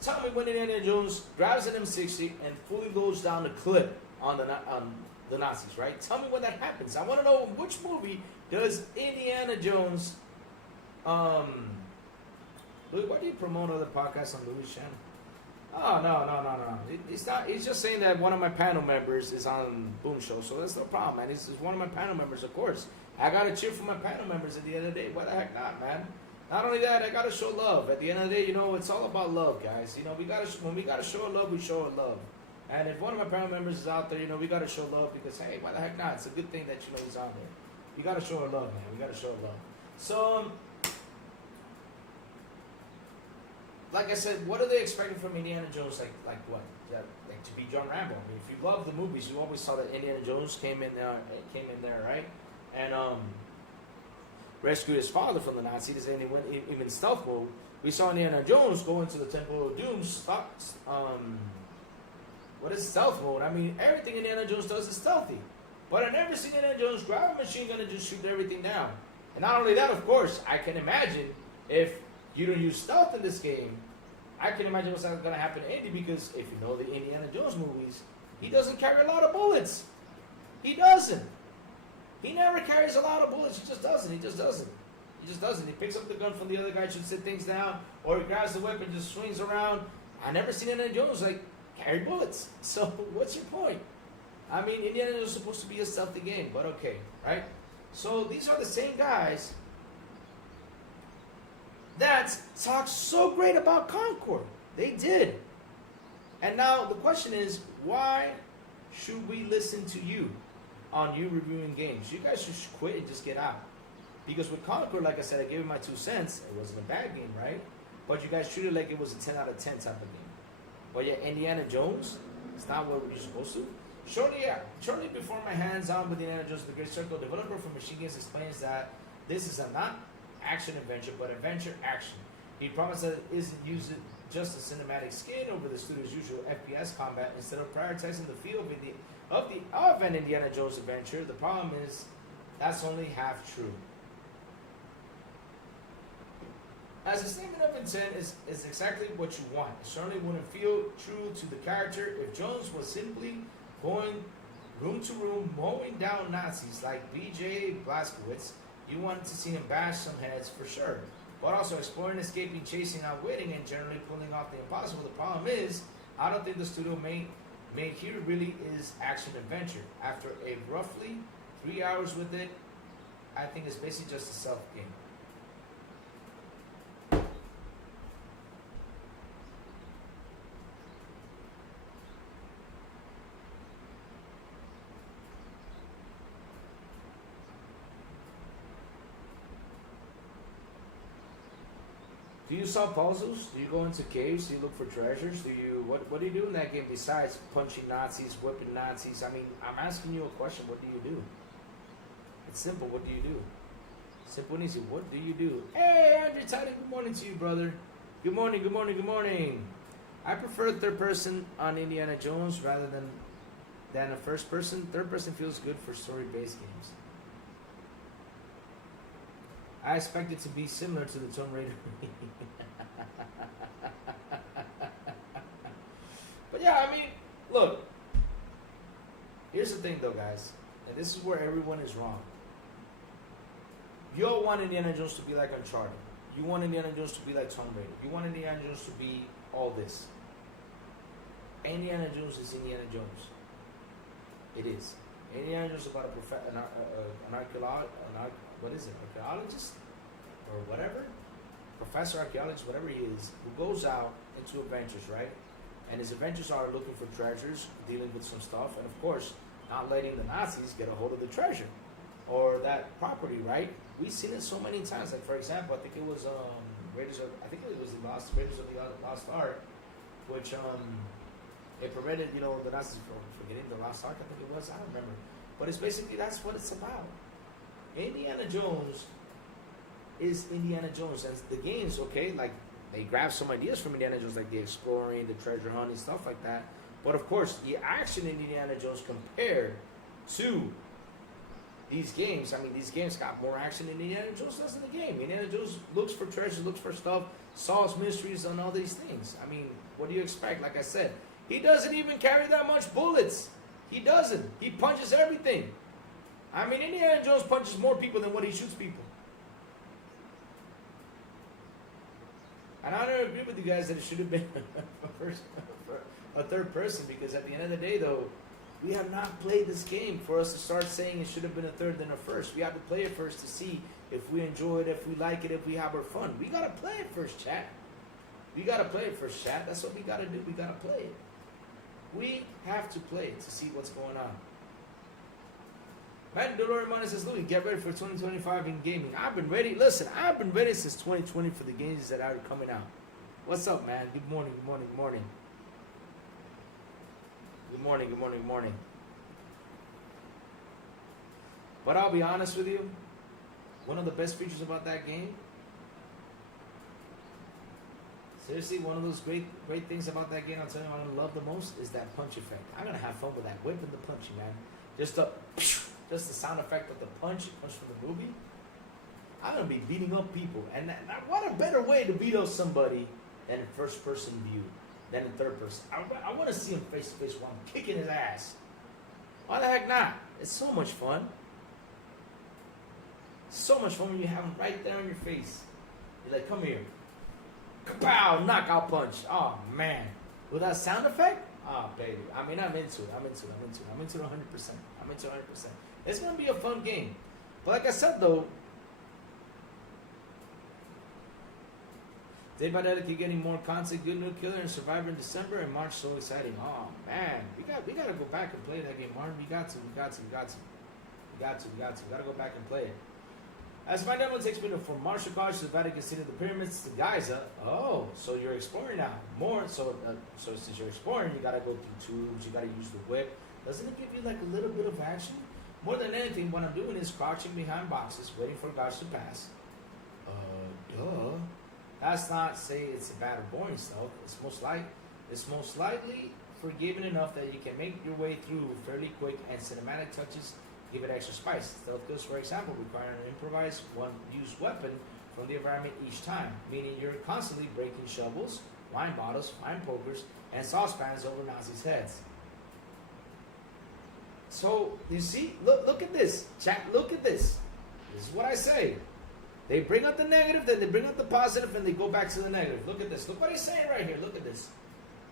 Tell me when Indiana Jones grabs an M60 and fully loads down the clip on the Nazis, right? Tell me when that happens. I want to know which movie does Indiana Jones. Louis, why do you promote other podcasts on Louis' channel? Oh, no. It's not. He's just saying that one of my panel members is on Boom Show, so that's no problem, man. He's one of my panel members, of course. I gotta cheer for my panel members at the end of the day. Why the heck not, man? Not only that, I gotta show love. At the end of the day, it's all about love, guys. When we gotta show love, we show love. And if one of my panel members is out there, we gotta show love because hey, why the heck not? It's a good thing that he's on there. We gotta show love, man. We gotta show love. So, like I said, what are they expecting from Indiana Jones? Like what? Like to be John Rambo? I mean, if you love the movies, you always saw that Indiana Jones came in there, right? And rescued his father from the Nazis, and he went even stealth mode. We saw Indiana Jones go into the Temple of Doom. What is stealth mode? I mean, everything Indiana Jones does is stealthy. But I've never seen Indiana Jones grab a machine gun and just shoot everything down. And not only that, of course, I can imagine if you don't use stealth in this game, I can imagine what's going to happen to Indy, because if you know the Indiana Jones movies, he doesn't carry a lot of bullets. He doesn't. He never carries a lot of bullets. He just doesn't. He picks up the gun from the other guy, shoots things down, or he grabs the weapon, just swings around. I never seen Indiana Jones carry bullets. So what's your point? I mean, Indiana Jones is supposed to be a stealthy game, but okay, right? So these are the same guys that talked so great about Concord. They did. And now the question is, why should we listen to you on you reviewing games? You guys should quit and just get out. Because with Concord, like I said, I gave it my 2 cents. It wasn't a bad game, right? But you guys treated it like it was a 10 out of 10 type of game. But yeah, Indiana Jones, it's not what you're supposed to. Shortly before my hands-on with Indiana Jones: The Great Circle, developer for Machine Games explains that this is a not action-adventure, but adventure-action. He promised that it isn't using just a cinematic skin over the studio's usual FPS combat. Instead of prioritizing the feel of an Indiana Jones adventure, the problem is that's only half true. As a statement of intent is exactly what you want. It certainly wouldn't feel true to the character if Jones was simply going room to room, mowing down Nazis like B.J. Blazkowicz. You wanted to see him bash some heads for sure, but also exploring, escaping, chasing, outwitting, and generally pulling off the impossible. The problem is, I don't think the studio made here really is action-adventure. After a roughly 3 hours with it, I think it's basically just a stealth game. Do you solve puzzles? Do you go into caves? Do you look for treasures? What do you do in that game besides punching Nazis, whipping Nazis? I mean, I'm asking you a question. What do you do? It's simple. What do you do? Simple and easy. What do you do? Hey, Andrew Titan, good morning to you, brother. Good morning, good morning, good morning. I prefer third person on Indiana Jones rather than a first person. Third person feels good for story-based games. I expect it to be similar to the Tomb Raider. But yeah, I mean, look. Here's the thing though, guys. And this is where everyone is wrong. You all want Indiana Jones to be like Uncharted. You want Indiana Jones to be like Tomb Raider. You want Indiana Jones to be all this. Indiana Jones is Indiana Jones. It is. Indiana Jones is about an archaeologist, what is it, archaeologist? Or whatever? Professor, archaeologist, whatever he is, who goes out into adventures, right? And his adventures are looking for treasures, dealing with some stuff, and of course, not letting the Nazis get a hold of the treasure. Or that property, right? We've seen it so many times. Like, for example, I think it was I think it was the Raiders of the Lost Ark, which it prevented the Nazis from getting the Lost Ark. I think it was. I don't remember, but it's basically that's what it's about. Indiana Jones is Indiana Jones, and the games, okay, like they grab some ideas from Indiana Jones, like the exploring, the treasure hunting, stuff like that. But of course, the action in Indiana Jones compared to these games, I mean, these games got more action in Indiana Jones does in the game. Indiana Jones looks for treasure, looks for stuff, solves mysteries, and all these things. I mean, what do you expect? Like I said, he doesn't even carry that much bullets. He doesn't. He punches everything. I mean, Indiana Jones punches more people than what he shoots people. And I don't agree with you guys that it should have been a third person, because at the end of the day, though, we have not played this game for us to start saying it should have been a third than a first. We have to play it first to see if we enjoy it, if we like it, if we have our fun. We got to play it first, chat. We got to play it first, chat. That's what we got to do. We got to play it. We have to play it to see what's going on. Matt Dolores says, Louis, get ready for 2025 in gaming. I've been ready. Listen, I've been ready since 2020 for the games that are coming out. What's up, man? Good morning, good morning, good morning. Good morning, good morning, good morning. But I'll be honest with you, one of the best features about that game, seriously, one of those great things about that game, I'll tell you what I love the most, is that punch effect. I'm going to have fun with that whip and the punching, man. Just the sound effect of the punch from the movie. I'm going to be beating up people. And what a better way to beat up somebody than in first person view, than in third person. I want to see him face to face while I'm kicking his ass. Why the heck not? It's so much fun. So much fun when you have him right there in your face. You're like, come here. Kapow! Knockout punch. Oh, man. With that sound effect? Oh, baby. I mean, I'm into it. I'm into it 100%. I'm into it 100%. It's going to be a fun game. But like I said, though, Day by Day, keep getting more content. Good New Killer and Survivor in December and March. So exciting. Oh, man. We got to go back and play that game, Martin. We got to. We got to go back and play it. As my demo takes me from Marshall College to the Vatican City, the pyramids to Giza. Oh, so you're exploring now. More. So since you're exploring, you got to go through tubes. You got to use the whip. Doesn't it give you like a little bit of action? More than anything, what I'm doing is crouching behind boxes, waiting for guards to pass. Duh. That's not say it's a bad or boring stuff. It's most likely forgiving enough that you can make your way through fairly quick, and cinematic touches give it extra spice. Stealth kills, for example, require an improvised one-use weapon from the environment each time, meaning you're constantly breaking shovels, wine bottles, wine pokers, and saucepans over Nazis' heads. So, you see, look at this. Chat, look at this. This is what I say. They bring up the negative, then they bring up the positive, and they go back to the negative. Look at this. Look what he's saying right here. Look at this.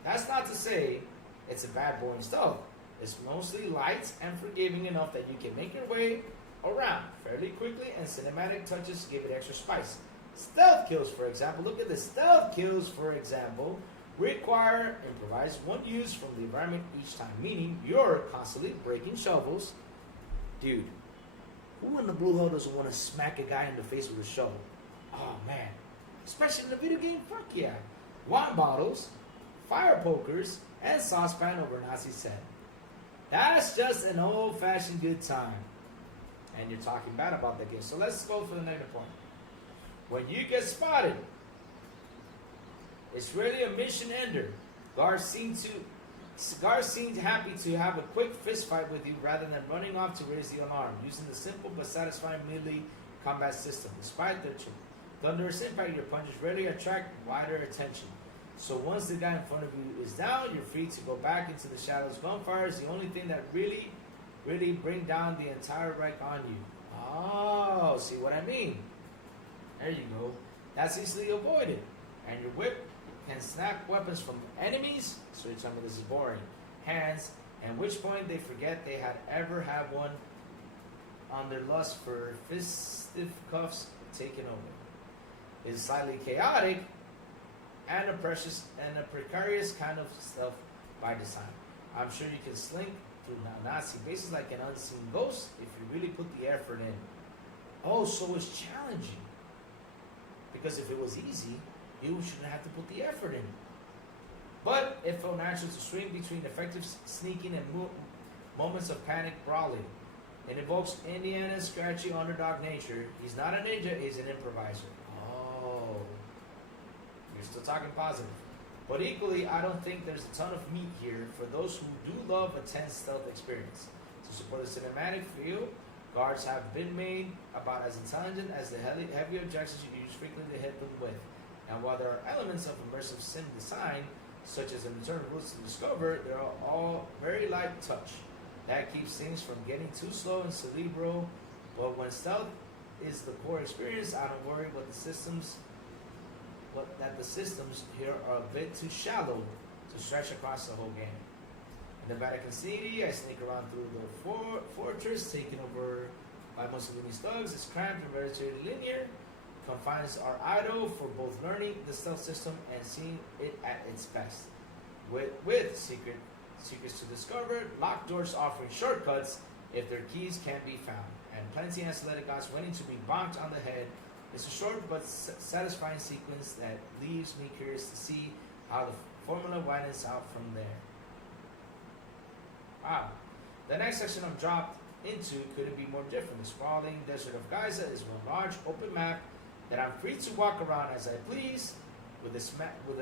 That's not to say it's a bad, boring stuff. It's mostly light and forgiving enough that you can make your way around fairly quickly, and cinematic touches give it extra spice. Stealth kills, for example, look at this. Stealth kills, for example, require improvised one use from the environment each time, meaning you're constantly breaking shovels. Dude, who in the blue hole doesn't want to smack a guy in the face with a shovel? Oh, man. Especially in a video game, fuck yeah. Wine bottles, fire pokers, and saucepan over Nazi's head. That's just an old-fashioned good time. And you're talking bad about that game. So let's go for the negative point. When you get spotted, it's really a mission ender. Guards seem happy to have a quick fist fight with you rather than running off to raise the alarm, using the simple but satisfying melee combat system. Despite the thunderous impact, your punches rarely attract wider attention. So once the guy in front of you is down, you're free to go back into the shadows. Gunfire is the only thing that really bring down the entire wreck on you. Oh, see what I mean? There you go. That's easily avoided. And your whip can snap weapons from enemies, so you tell me this is boring, hands, at which point they forget they had ever had one on their lust for fisticuffs taken over. It's slightly chaotic and a precarious kind of stuff by design. I'm sure you can slink through Nazi bases like an unseen ghost if you really put the effort in. Oh, so it's challenging. Because if it was easy, you shouldn't have to put the effort in. But it felt natural to swing between effective sneaking and moments of panic brawling. It evokes Indiana's scratchy underdog nature. He's not a ninja, he's an improviser. Oh. You're still talking positive. But equally, I don't think there's a ton of meat here for those who do love a tense stealth experience. To support the cinematic feel, guards have been made about as intelligent as the heavy objections you use frequently to hit them with. And while there are elements of immersive sim design, such as in return routes to discover, they're all very light touch. That keeps things from getting too slow and cerebral. But when stealth is the core experience, I don't worry that the systems here are a bit too shallow to stretch across the whole game. In the Vatican City, I sneak around through the fortress, taken over by Mussolini's thugs. It's cramped and relatively linear. Confines are idle for both learning the stealth system and seeing it at its best. With secrets to discover, locked doors offering shortcuts if their keys can't be found, and plenty of athletic guys waiting to be bonked on the head. It's a short but satisfying sequence that leaves me curious to see how the formula widens out from there. Wow. The next section I'm dropped into couldn't be more different. The sprawling desert of Giza is one large open map that I'm free to walk around as I please, with a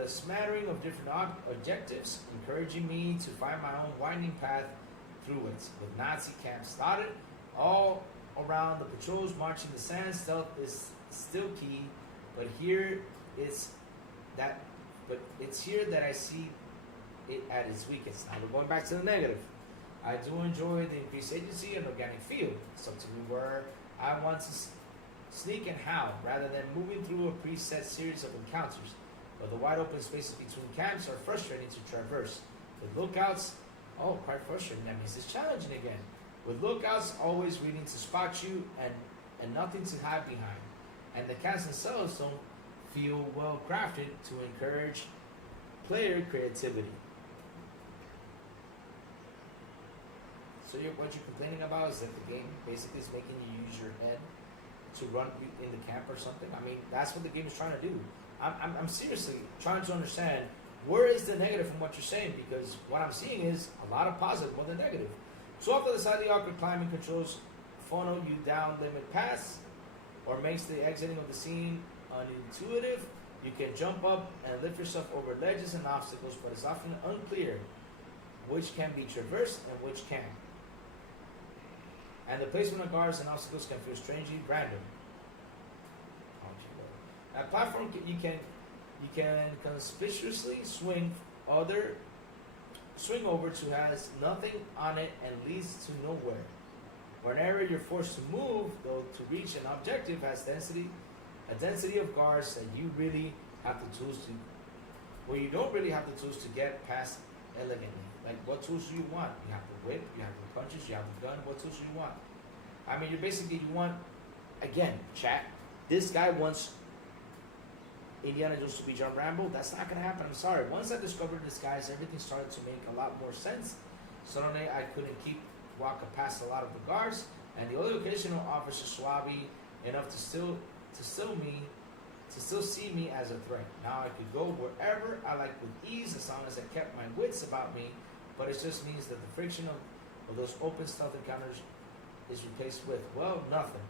smattering of different objectives, encouraging me to find my own winding path through it. With Nazi camps dotted all around, the patrols marching the sand, stealth is still key, but it's here that I see it at its weakest. Now we're going back to the negative. I do enjoy the increased agency and organic feel. It's up to me where I want to sneak and how, rather than moving through a preset series of encounters. But the wide open spaces between camps are frustrating to traverse. With lookouts, quite frustrating. That means it's challenging again. With lookouts always waiting to spot you and nothing to hide behind. And the camps themselves don't feel well crafted to encourage player creativity. So what you're complaining about is that the game basically is making you use your head to run in the camp or something. I mean, that's what the game is trying to do. I'm seriously trying to understand where is the negative from what you're saying, because what I'm seeing is a lot of positive more than negative. So off to the side, the awkward climbing controls funnel you down limit paths, or makes the exiting of the scene unintuitive. You can jump up and lift yourself over ledges and obstacles, but it's often unclear which can be traversed and which can't. And the placement of guards and obstacles can feel strangely random. At platform, you can conspicuously swing over to has nothing on it and leads to nowhere. Whenever you're forced to move, though, to reach an objective has a density of guards that you really have the tools to, where you don't really have the tools to get past elegantly. Like, what tools do you want? You have the whip, you have the punches, you have the gun. What tools do you want? I mean, you want, again, chat, this guy wants Indiana Jones to be John Rambo. That's not going to happen. I'm sorry. Once I discovered this guy, everything started to make a lot more sense. Suddenly, I couldn't keep walking past a lot of the guards, and the only occasional officer suave enough to still see me as a threat. Now I could go wherever I like with ease as long as I kept my wits about me, but it just means that the friction of those open stealth encounters is replaced with, well, nothing.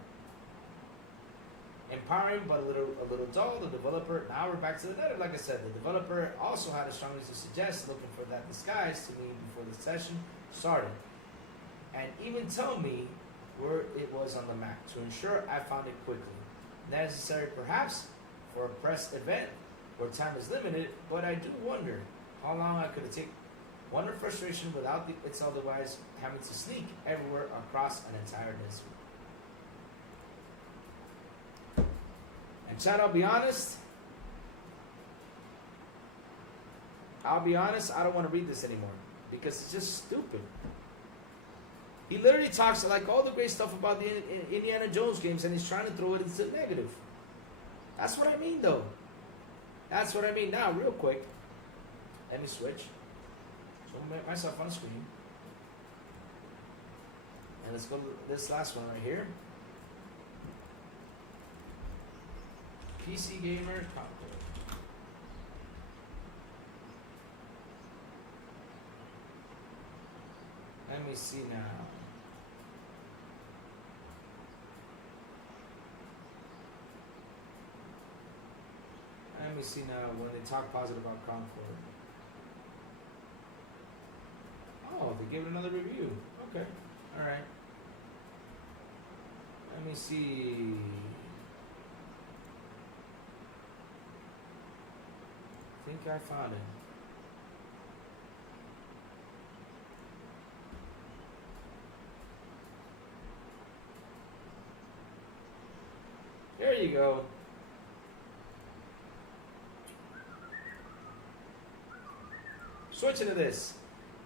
Empowering, but a little dull. The developer, now we're back to the negative. Like I said, the developer also had a strong reason to suggest looking for that disguise to me before the session started, and even tell me where it was on the map to ensure I found it quickly. Necessary perhaps for a press event where time is limited, but I do wonder how long I could take wonder frustration without its otherwise having to sneak everywhere across an entire desert. And Chad, I'll be honest, I don't want to read this anymore because it's just stupid. He literally talks like all the great stuff about the Indiana Jones games, and he's trying to throw it into the negative. That's what I mean, though. That's what I mean. Now, real quick, let me switch. So I'll make myself on the screen. And let's go to this last one right here. PC Gamer Concord. Let me see now. Let me see now when they talk positive about Concord. Oh, they gave it another review. Okay. Alright. Let me see. I think I found it. There you go. Switching to this.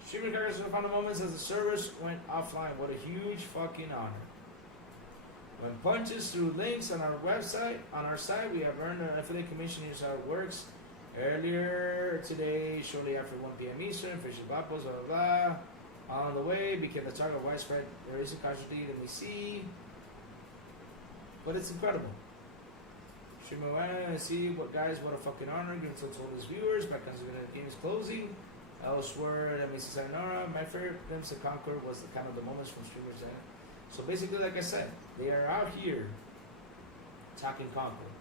Streaming characters for the final moments as the service went offline. What a huge fucking honor. When punches through links on our website, on our site, we have earned an affiliate commission. Here's how it works. Earlier today, shortly after 1 p.m. Eastern, Fisher Bapos, blah, blah, blah. On the way, became the target of widespread. There is a casualty. Let me see. But it's incredible. Streaming around, see what guys, what a fucking honor. Giving to all his viewers. Back on the game is closing. Elsewhere, let me see sayonara. My favorite glimpse of Concord was the kind of the moments from streamers. So basically, like I said, they are out here talking Concord.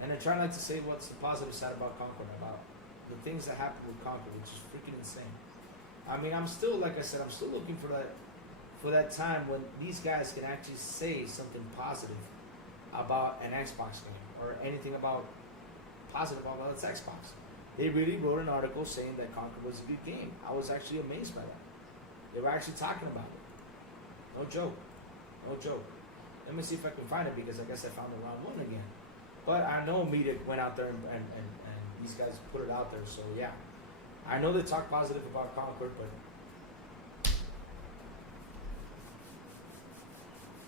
And they're trying like to say what's the positive side about Concord, about the things that happen with Concord, which is freaking insane. I mean, I'm still, like I said, I'm still looking for that time when these guys can actually say something positive about an Xbox game or anything about positive about its Xbox. They really wrote an article saying that Concord was a good game. I was actually amazed by that. They were actually talking about it. No joke. No joke. Let me see if I can find it because I guess I found the wrong one again. But I know media went out there and these guys put it out there. So yeah. I know they talk positive about Concord, but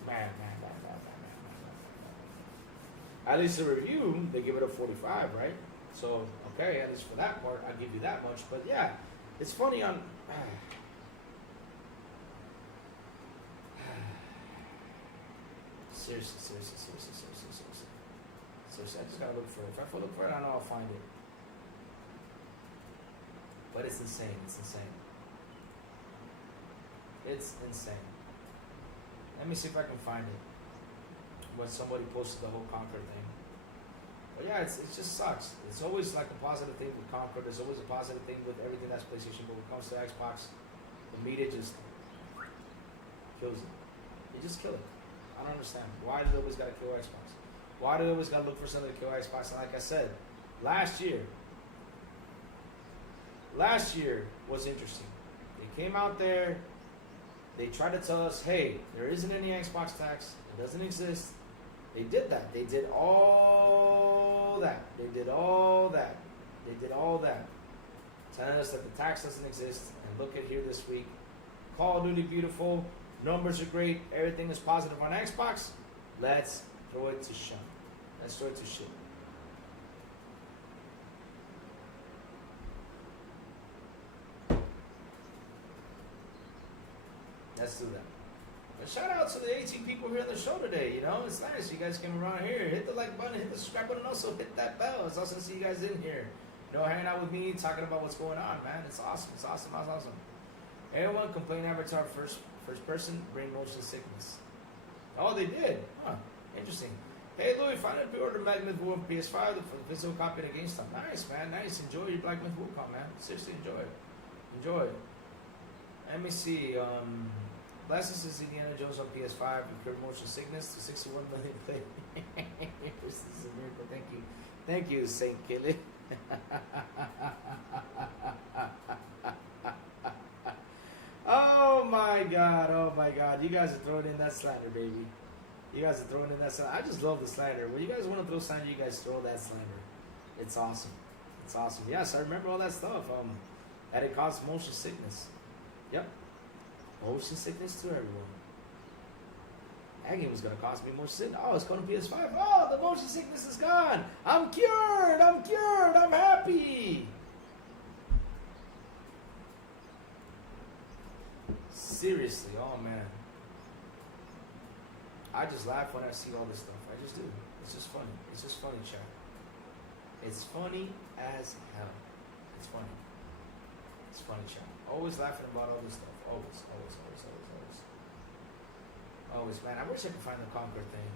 man. At least the review, they give it a 45, right? So, okay, at least for that part, I'll give you that much. But yeah, it's funny on... Seriously. I just gotta look for it. If I look for it, I know I'll find it. But it's insane. It's insane. Let me see if I can find it. When somebody posted the whole Concord thing. But yeah, it just sucks. It's always like a positive thing with Concord. There's always a positive thing with everything that's PlayStation. But when it comes to Xbox, the media just kills it. They just kill it. I don't understand. Why do they always gotta kill Xbox? Why do they always gotta look for something to kill Xbox? And like I said, last year was interesting. They came out there, they tried to tell us, hey, there isn't any Xbox tax, it doesn't exist. They did that. They did all that. Telling us that the tax doesn't exist. And look at here this week. Call of Duty beautiful. Numbers are great. Everything is positive on Xbox. Let's throw it to shit. Let's do that. And shout out to the 18 people here on the show today. You know, it's nice. You guys came around here. Hit the like button, hit the subscribe button, also hit that bell. It's awesome to see you guys in here. You know, hanging out with me, talking about what's going on, man. It's awesome. Everyone complain avatar first person, bring motion sickness. Oh, they did? Huh. Interesting. Hey, Louis, finally pre-ordered Black Myth Wukong PS5 for the physical copy of the GameStop. Nice, man. Nice. Enjoy your Black Myth Wukong, man. Seriously, enjoy it. Let me see. Blessings is Indiana Jones on PS5 and cured motion sickness to 61 million players. This is a miracle. Thank you, Saint Kelly. Oh my God. You guys are throwing in that slander, baby. I just love the slander. When you guys want to throw slander, you guys throw that slander. It's awesome. Yes, I remember all that stuff. That it caused motion sickness. Yep. Motion sickness to everyone. That game was going to cost me motion sickness. Oh, it's going to PS5. Oh, the motion sickness is gone. I'm cured. I'm happy. Seriously. Oh, man. I just laugh when I see all this stuff. I just do. It's just funny. It's just funny, chat. It's funny as hell. It's funny. It's funny, chat. Always laughing about all this stuff. Always, always, always, always, always. Always, man. I wish I could find the Conquer thing.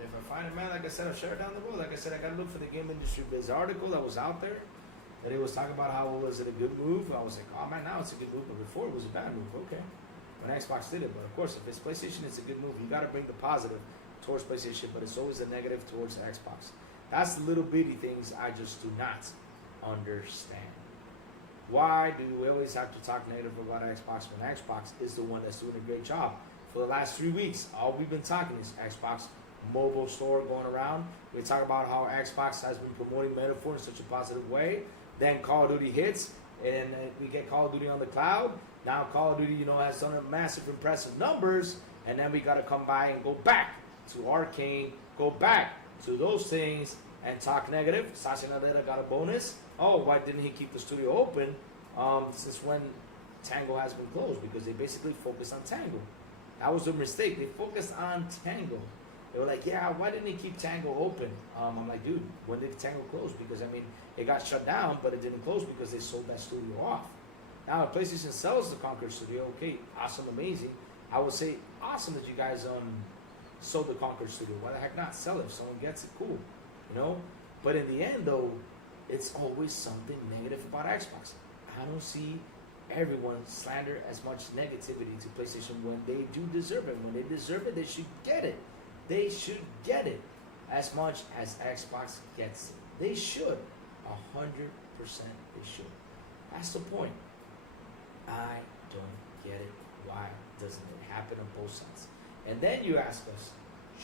If I find it, man, like I said, I'll share it down the road. Like I said, I gotta look for the Game Industry Biz article that was out there. That it was talking about how was it a good move. I was like, oh man, now it's a good move, but before it was a bad move. Okay, when Xbox did it, but of course, if it's PlayStation, it's a good move. You got to bring the positive towards PlayStation, but it's always the negative towards Xbox. That's the little bitty things I just do not understand. Why do we always have to talk negative about Xbox when Xbox is the one that's doing a great job? For the last 3 weeks, all we've been talking is Xbox mobile store going around. We talk about how Xbox has been promoting Metaphor in such a positive way. Then Call of Duty hits, and we get Call of Duty on the cloud. Now Call of Duty, has done massive, impressive numbers, and then we got to come by and go back to Arcane, go back to those things, and talk negative. Satya Nadella got a bonus. Oh, why didn't he keep the studio open since when Tango has been closed? Because they basically focused on Tango. That was a mistake. They focused on Tango. They were like, yeah, why didn't he keep Tango open? I'm like, dude, when did Tango close? Because, it got shut down, but it didn't close because they sold that studio off. Now, if PlayStation sells the Conquer Studio, okay, awesome, amazing. I would say, awesome that you guys sold the Conquer Studio. Why the heck not? Sell it. If someone gets it, cool. But in the end, though, it's always something negative about Xbox. I don't see everyone slander as much negativity to PlayStation when they do deserve it. When they deserve it, they should get it. They should get it as much as Xbox gets it. They should. 100% they should. That's the point. I don't get it. Why doesn't it happen on both sides? And then you ask us,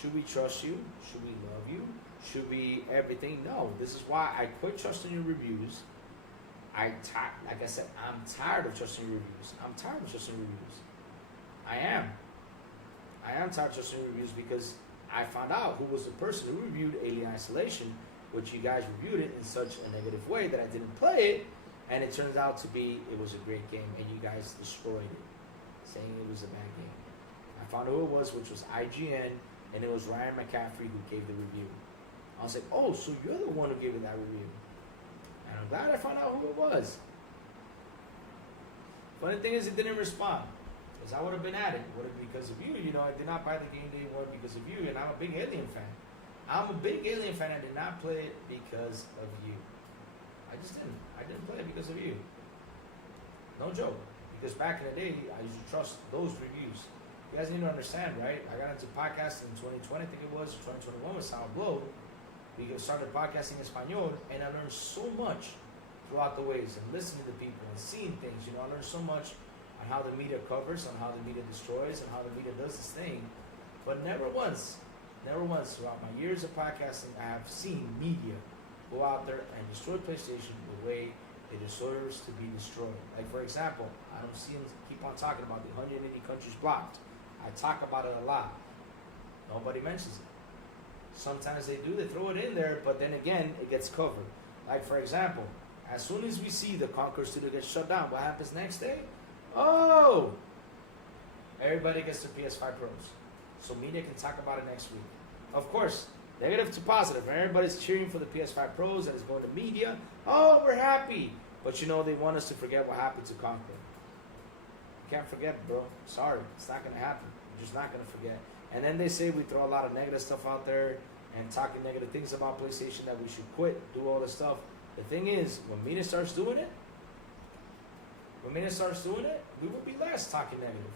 should we trust you? Should we love you? Should we everything? No. This is why I quit trusting your reviews. Like I said, I'm tired of trusting your reviews. I'm tired of trusting reviews. I am tired of trusting reviews because I found out who was the person who reviewed Alien Isolation, which you guys reviewed it in such a negative way that I didn't play it, and it turns out to be it was a great game, and you guys destroyed it, saying it was a bad game. I found who it was, which was IGN, and it was Ryan McCaffrey who gave the review. I was like, oh, so you're the one who gave it that review. And I'm glad I found out who it was. Funny thing is, it didn't respond. Because I would have been at it. Would have been because of you. I did not buy the game day one because of you, and I'm a big Alien fan. I'm a big Alien fan. I did not play it because of you. I just didn't. I didn't play it because of you. No joke. Because back in the day, I used to trust those reviews. You guys need to understand, right? I got into podcasting in 2020, I think it was, 2021 with Sourblow. We started podcasting in Espanol, and I learned so much throughout the ways, and listening to people and seeing things. I learned so much on how the media covers, on how the media destroys, and how the media does this thing. But never once throughout my years of podcasting, I have seen media go out there and destroy PlayStation the way it deserves to be destroyed. Like, for example, I don't see them keep on talking about the 180 countries blocked. I talk about it a lot. Nobody mentions it. Sometimes they do, they throw it in there, but then again, it gets covered. Like, for example, as soon as we see the Conquer Studio get shut down, what happens next day? Oh! Everybody gets their PS5 Pros. So media can talk about it next week. Of course, negative to positive. Everybody's cheering for the PS5 Pros and it's going to media. Oh, we're happy. But they want us to forget what happened to Conquer. You can't forget, bro. Sorry, it's not going to happen. You're just not going to forget. And then they say we throw a lot of negative stuff out there and talking negative things about PlayStation, that we should quit, do all this stuff. The thing is, when media starts doing it, we will be less talking negative.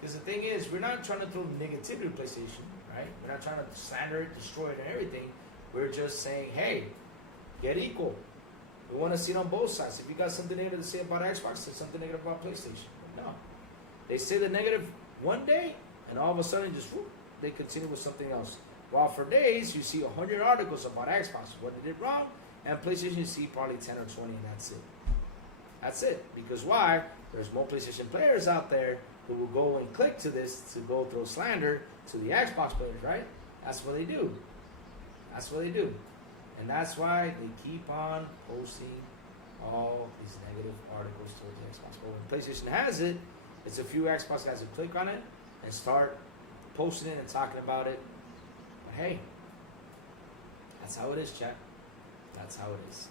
Because the thing is, we're not trying to throw negativity to PlayStation, right? We're not trying to slander it, destroy it, and everything. We're just saying, hey, get equal. We want to see it on both sides. If you got something negative to say about Xbox, say something negative about PlayStation. No. They say the negative one day, and all of a sudden, just whoop, they continue with something else. While for days, you see 100 articles about Xbox, what they did wrong, and PlayStation, you see probably 10 or 20, and that's it. That's it. Because why? There's more PlayStation players out there who will go and click to this to go throw slander to the Xbox players, right? That's what they do. That's what they do. And that's why they keep on posting all these negative articles towards the Xbox. But when PlayStation has it, it's a few Xbox guys who click on it and start posting it and talking about it. But hey, that's how it is, chat. That's how it is.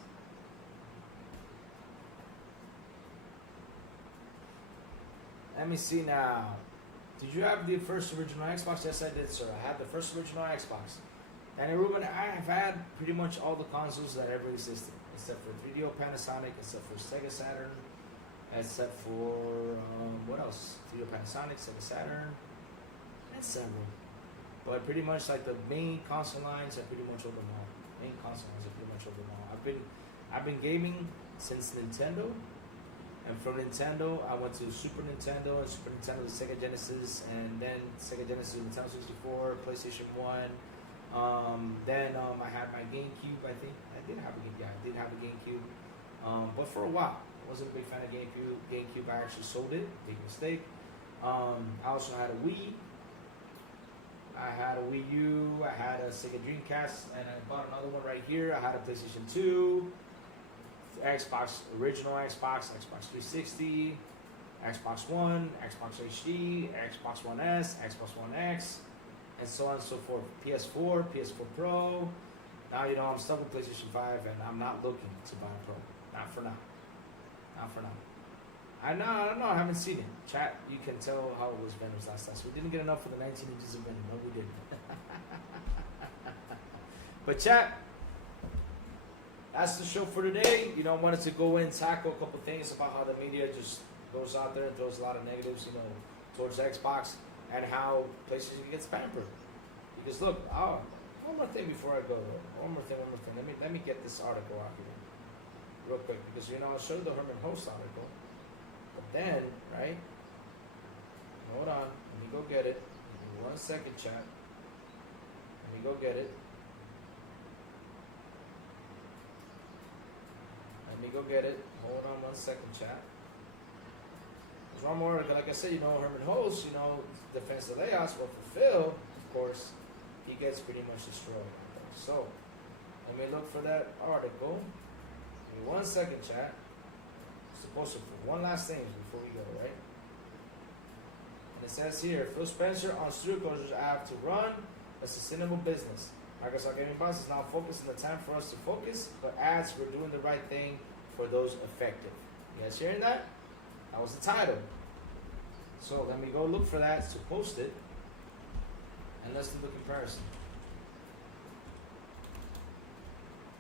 Let me see now. Did you have the first original Xbox? Yes, I did, sir. I had the first original Xbox. And Ruben, I have had pretty much all the consoles that ever existed, except for 3DO Panasonic, except for Sega Saturn, except for, what else? 3DO Panasonic, Sega Saturn, and several. But pretty much like the main console lines, I pretty much over them all. Main console lines, I pretty much over them all. I've been gaming since Nintendo. And from Nintendo, I went to Super Nintendo, and Super Nintendo to Sega Genesis, and then Sega Genesis to Nintendo 64, PlayStation 1. Then I had my GameCube, I think. I did have a GameCube. But for a while, I wasn't a big fan of GameCube, I actually sold it. Big mistake. I also had a Wii. I had a Wii U. I had a Sega Dreamcast, and I bought another one right here. I had a PlayStation 2. Xbox, original Xbox, Xbox 360, Xbox One, Xbox HD, Xbox One S, Xbox One X, and so on and so forth. PS4, PS4 Pro. Now, I'm stuck with PlayStation 5, and I'm not looking to buy a Pro. Not for now. Not for now. I don't know. I haven't seen it. Chat, you can tell how it was Venom's last time. So we didn't get enough for the 19 inches of Venom. No, we didn't. But chat, that's the show for today. I wanted to go in and tackle a couple things about how the media just goes out there and throws a lot of negatives, towards Xbox, and how PlayStation gets pampered. Because look, one more thing before I go. One more thing. Let me get this article out here real quick, because I'll show you the Herman Host article. But then, right? Hold on. Let me go get it. Give me 1 second, chat. Let me go get it. Hold on 1 second, chat. There's one more, like I said, Herman Host, defends the layoffs, but for Phil, of course, he gets pretty much destroyed. So, let me look for that article. Give me 1 second, chat. Supposed to for one last thing before we go, right? And it says here, Phil Spencer on studio closures. I have to run a sustainable business. Microsoft Gaming Boss is now focused on the time for us to focus, but adds we're doing the right thing for those affected. You guys hearing that? That was the title. So let me go look for that to post it, and let's do the comparison.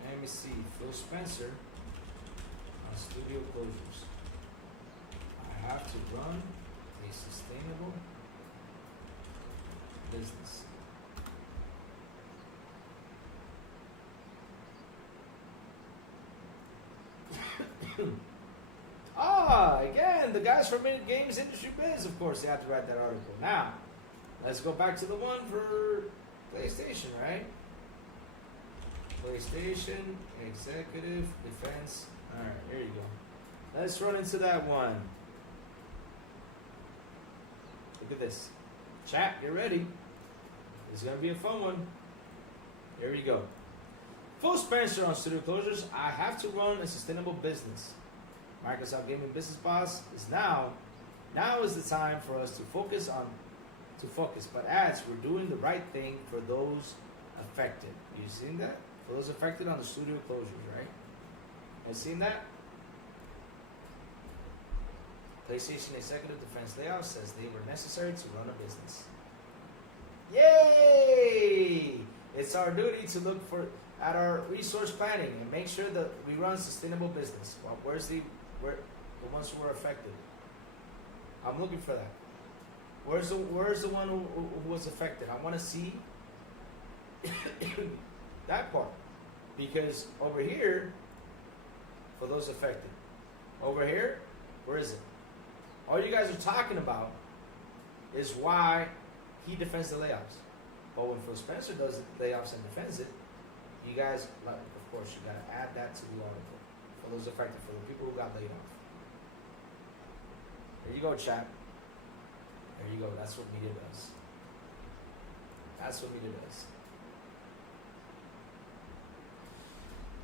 Let me see, Phil Spencer on studio closures. I have to run a sustainable business. Again, the guys from Games Industry Biz, of course, they have to write that article. Now, let's go back to the one for PlayStation, right? PlayStation, Executive, Defense. Alright, here you go. Let's run into that one. Look at this. Chat, get ready. This is going to be a fun one. Here you go. Phil Spencer on studio closures. I have to run a sustainable business. Microsoft Gaming Business Boss is now is the time for us to focus, but adds we're doing the right thing for those affected. You seen that? For those affected on the studio closures, right? You seen that? PlayStation Executive Defense Layout says they were necessary to run a business. Yay! It's our duty to look at our resource planning and make sure that we run sustainable business. Well, where's the ones who were affected? I'm looking for that. Where's the one who was affected? I want to see that part, because over here, for those affected, over here, where is it? All you guys are talking about is why he defends the layoffs. But when Phil Spencer does the layoffs and defends it, you guys, of course, you got to add that to the article for those affected, for the people who got laid off. There you go, chat. There you go. That's what media does. That's what media does.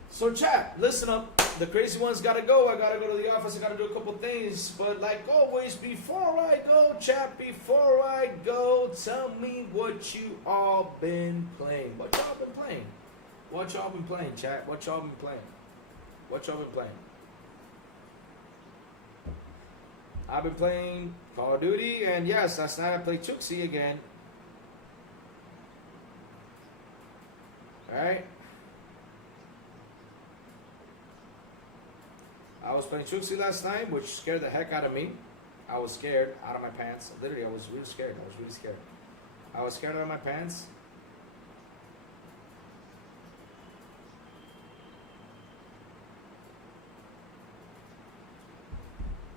So, chat, listen up. the crazy one's gotta go. I gotta go to the office. I gotta do a couple things. But like always, before I go, chat, before I go, tell me what you all been playing. What y'all been playing? What y'all been playing, chat? What y'all been playing? What y'all been playing? I've been playing Call of Duty, and yes, last night I played Chuxi again. Alright? I was playing Chuxi last night, which scared the heck out of me. I was scared out of my pants. Literally, I was really scared. I was really scared. I was scared out of my pants.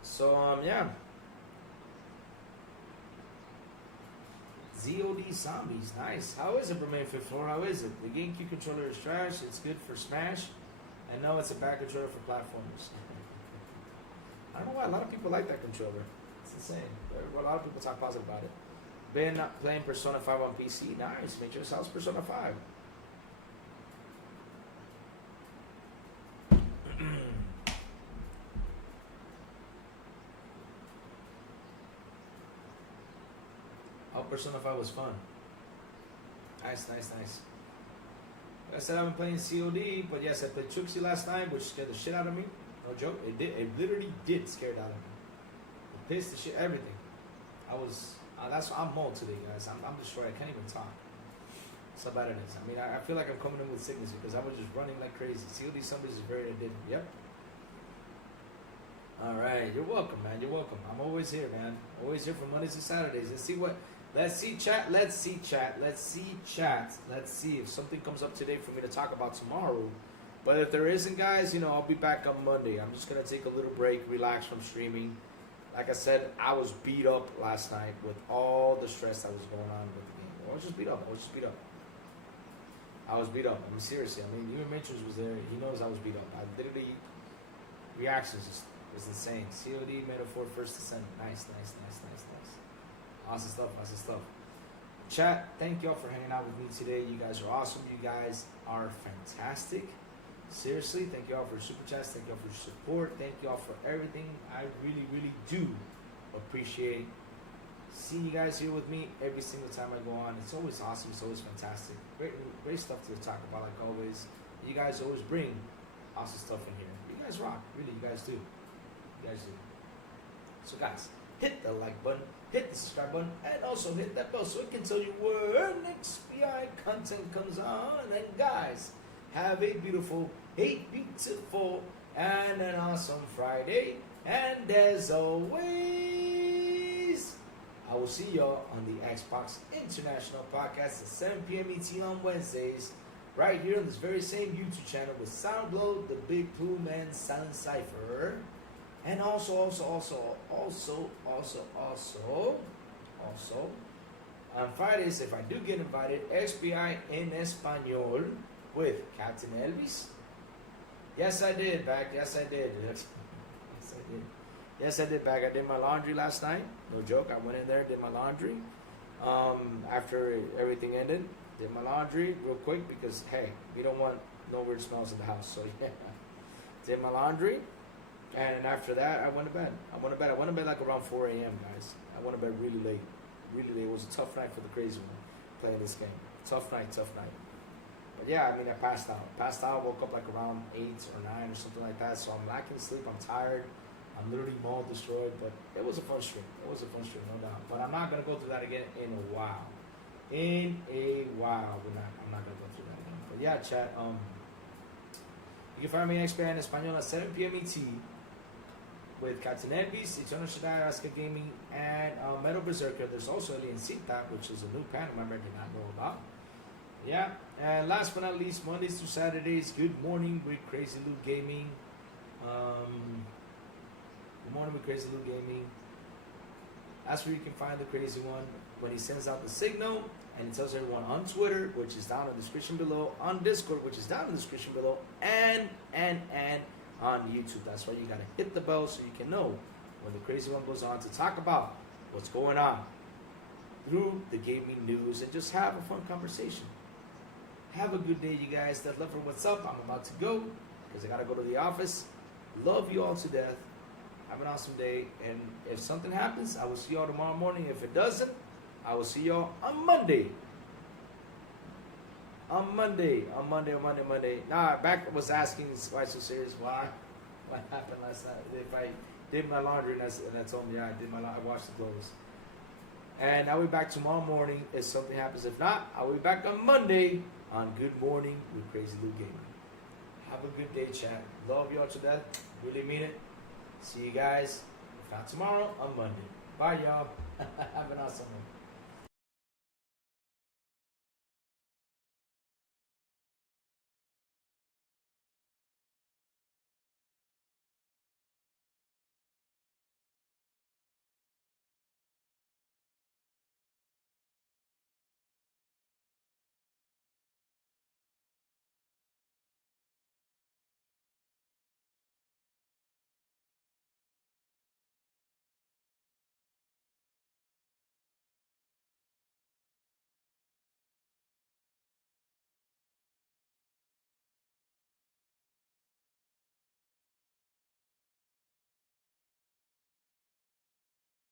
So, yeah. ZOD Zombies, nice. How is it, Bermain 54? How is it? The GameCube controller is trash. It's good for Smash. And no, it's a bad controller for platformers. I don't know why a lot of people like that controller. It's insane. A lot of people talk positive about it. Been playing Persona 5 on PC. Nice. Make yourselves Persona 5. Oh, Persona 5 was fun. Nice, nice, nice. Like I said, I've been playing COD, but yes, I played Chuxi last night, which scared the shit out of me. No joke. It did. It literally did scare it out of me. It pissed the shit, everything. I was, I'm mauled today, guys. I'm destroyed. I can't even talk. That's how bad it is. I mean, I feel like I'm coming in with sickness because I was just running like crazy. COD Zombies is very addictive. Yep. All right. You're welcome, man. You're welcome. I'm always here, man. Always here from Mondays to Saturdays. Let's see what... Let's see chat, let's see chat, let's see chat, let's see if something comes up today for me to talk about tomorrow. But if there isn't, guys, you know, I'll be back on Monday. I'm just going to take a little break, relax from streaming. Like I said, I was beat up last night with all the stress that was going on with the game. I was just beat up, I was beat up. I mean, seriously, I mean, even Mitchell was there. He knows I was beat up. I literally, reactions is insane. COD, Metaphor, First Descent. Nice. Awesome stuff. Chat, thank y'all for hanging out with me today. You guys are awesome. You guys are fantastic. Seriously, thank y'all for super chats. Thank y'all for your support. Thank y'all for everything. I really, really do appreciate seeing you guys here with me every single time I go on. It's always awesome. It's always fantastic. Great stuff to talk about, like always. You guys always bring awesome stuff in here. You guys rock. Really, you guys do. So, guys, hit the like button. Hit the subscribe button and also hit that bell so it can tell you when next BI content comes on. And guys, have a beautiful, and an awesome Friday. And as always, I will see y'all on the Xbox International Podcast at 7 p.m. ET on Wednesdays, right here on this very same YouTube channel with Sourblow, the Big Plume, and Silent Cypher. And also, on Fridays, if I do get invited, XBI in Espanol with Captain Elvis. Yes, I did, back. Yes, I did. Yes, I did, back. I did my laundry last night. No joke. I went in there, did my laundry. After everything ended, did my laundry real quick because, hey, we don't want no weird smells in the house. So, yeah. Did my laundry. And after that, I went to bed. I went to bed like around 4 a.m., guys. I went to bed really late. It was a tough night for the crazy one playing this game. Tough night. But yeah, I mean, I passed out. Woke up like around 8 or 9 or something like that. So I'm lacking sleep. I'm tired. I'm literally mauled, destroyed. But it was a fun stream. No doubt. But I'm not going to go through that again in a while. I'm not going to go through that again. But yeah, chat. You can find me next in Espanol at 7 p.m. ET. With Captain Elvis, Eternal Shaddai, Oscar Gaming, and Metal Berserker. There's also Aliencita, which is a new panel member I did not know about. Yeah, and last but not least, Mondays through Saturdays, Good Morning with Crazy Lou Gaming. Good Morning with Crazy Lou Gaming. That's where you can find the crazy one when he sends out the signal, and he tells everyone on Twitter, which is down in the description below, on Discord, which is down in the description below, and on YouTube. That's why you gotta hit the bell so you can know when the crazy one goes on to talk about what's going on through the gaming news and just have a fun conversation. Have a good day, you guys. That's love for what's up. I'm about to go, because I gotta go to the office. Love you all to death. Have an awesome day. And if something happens, I will see y'all tomorrow morning. If it doesn't, I will see y'all on Monday. On Monday. Nah, back was asking why so serious. Why? What happened last night? If I did my laundry and I told me, yeah, I washed the clothes. And I'll be back tomorrow morning if something happens. If not, I'll be back on Monday on Good Morning with Crazy Lou Gaming. Have a good day, chat. Love y'all to death. Really mean it. See you guys, if not tomorrow, on Monday. Bye, y'all. Have an awesome one.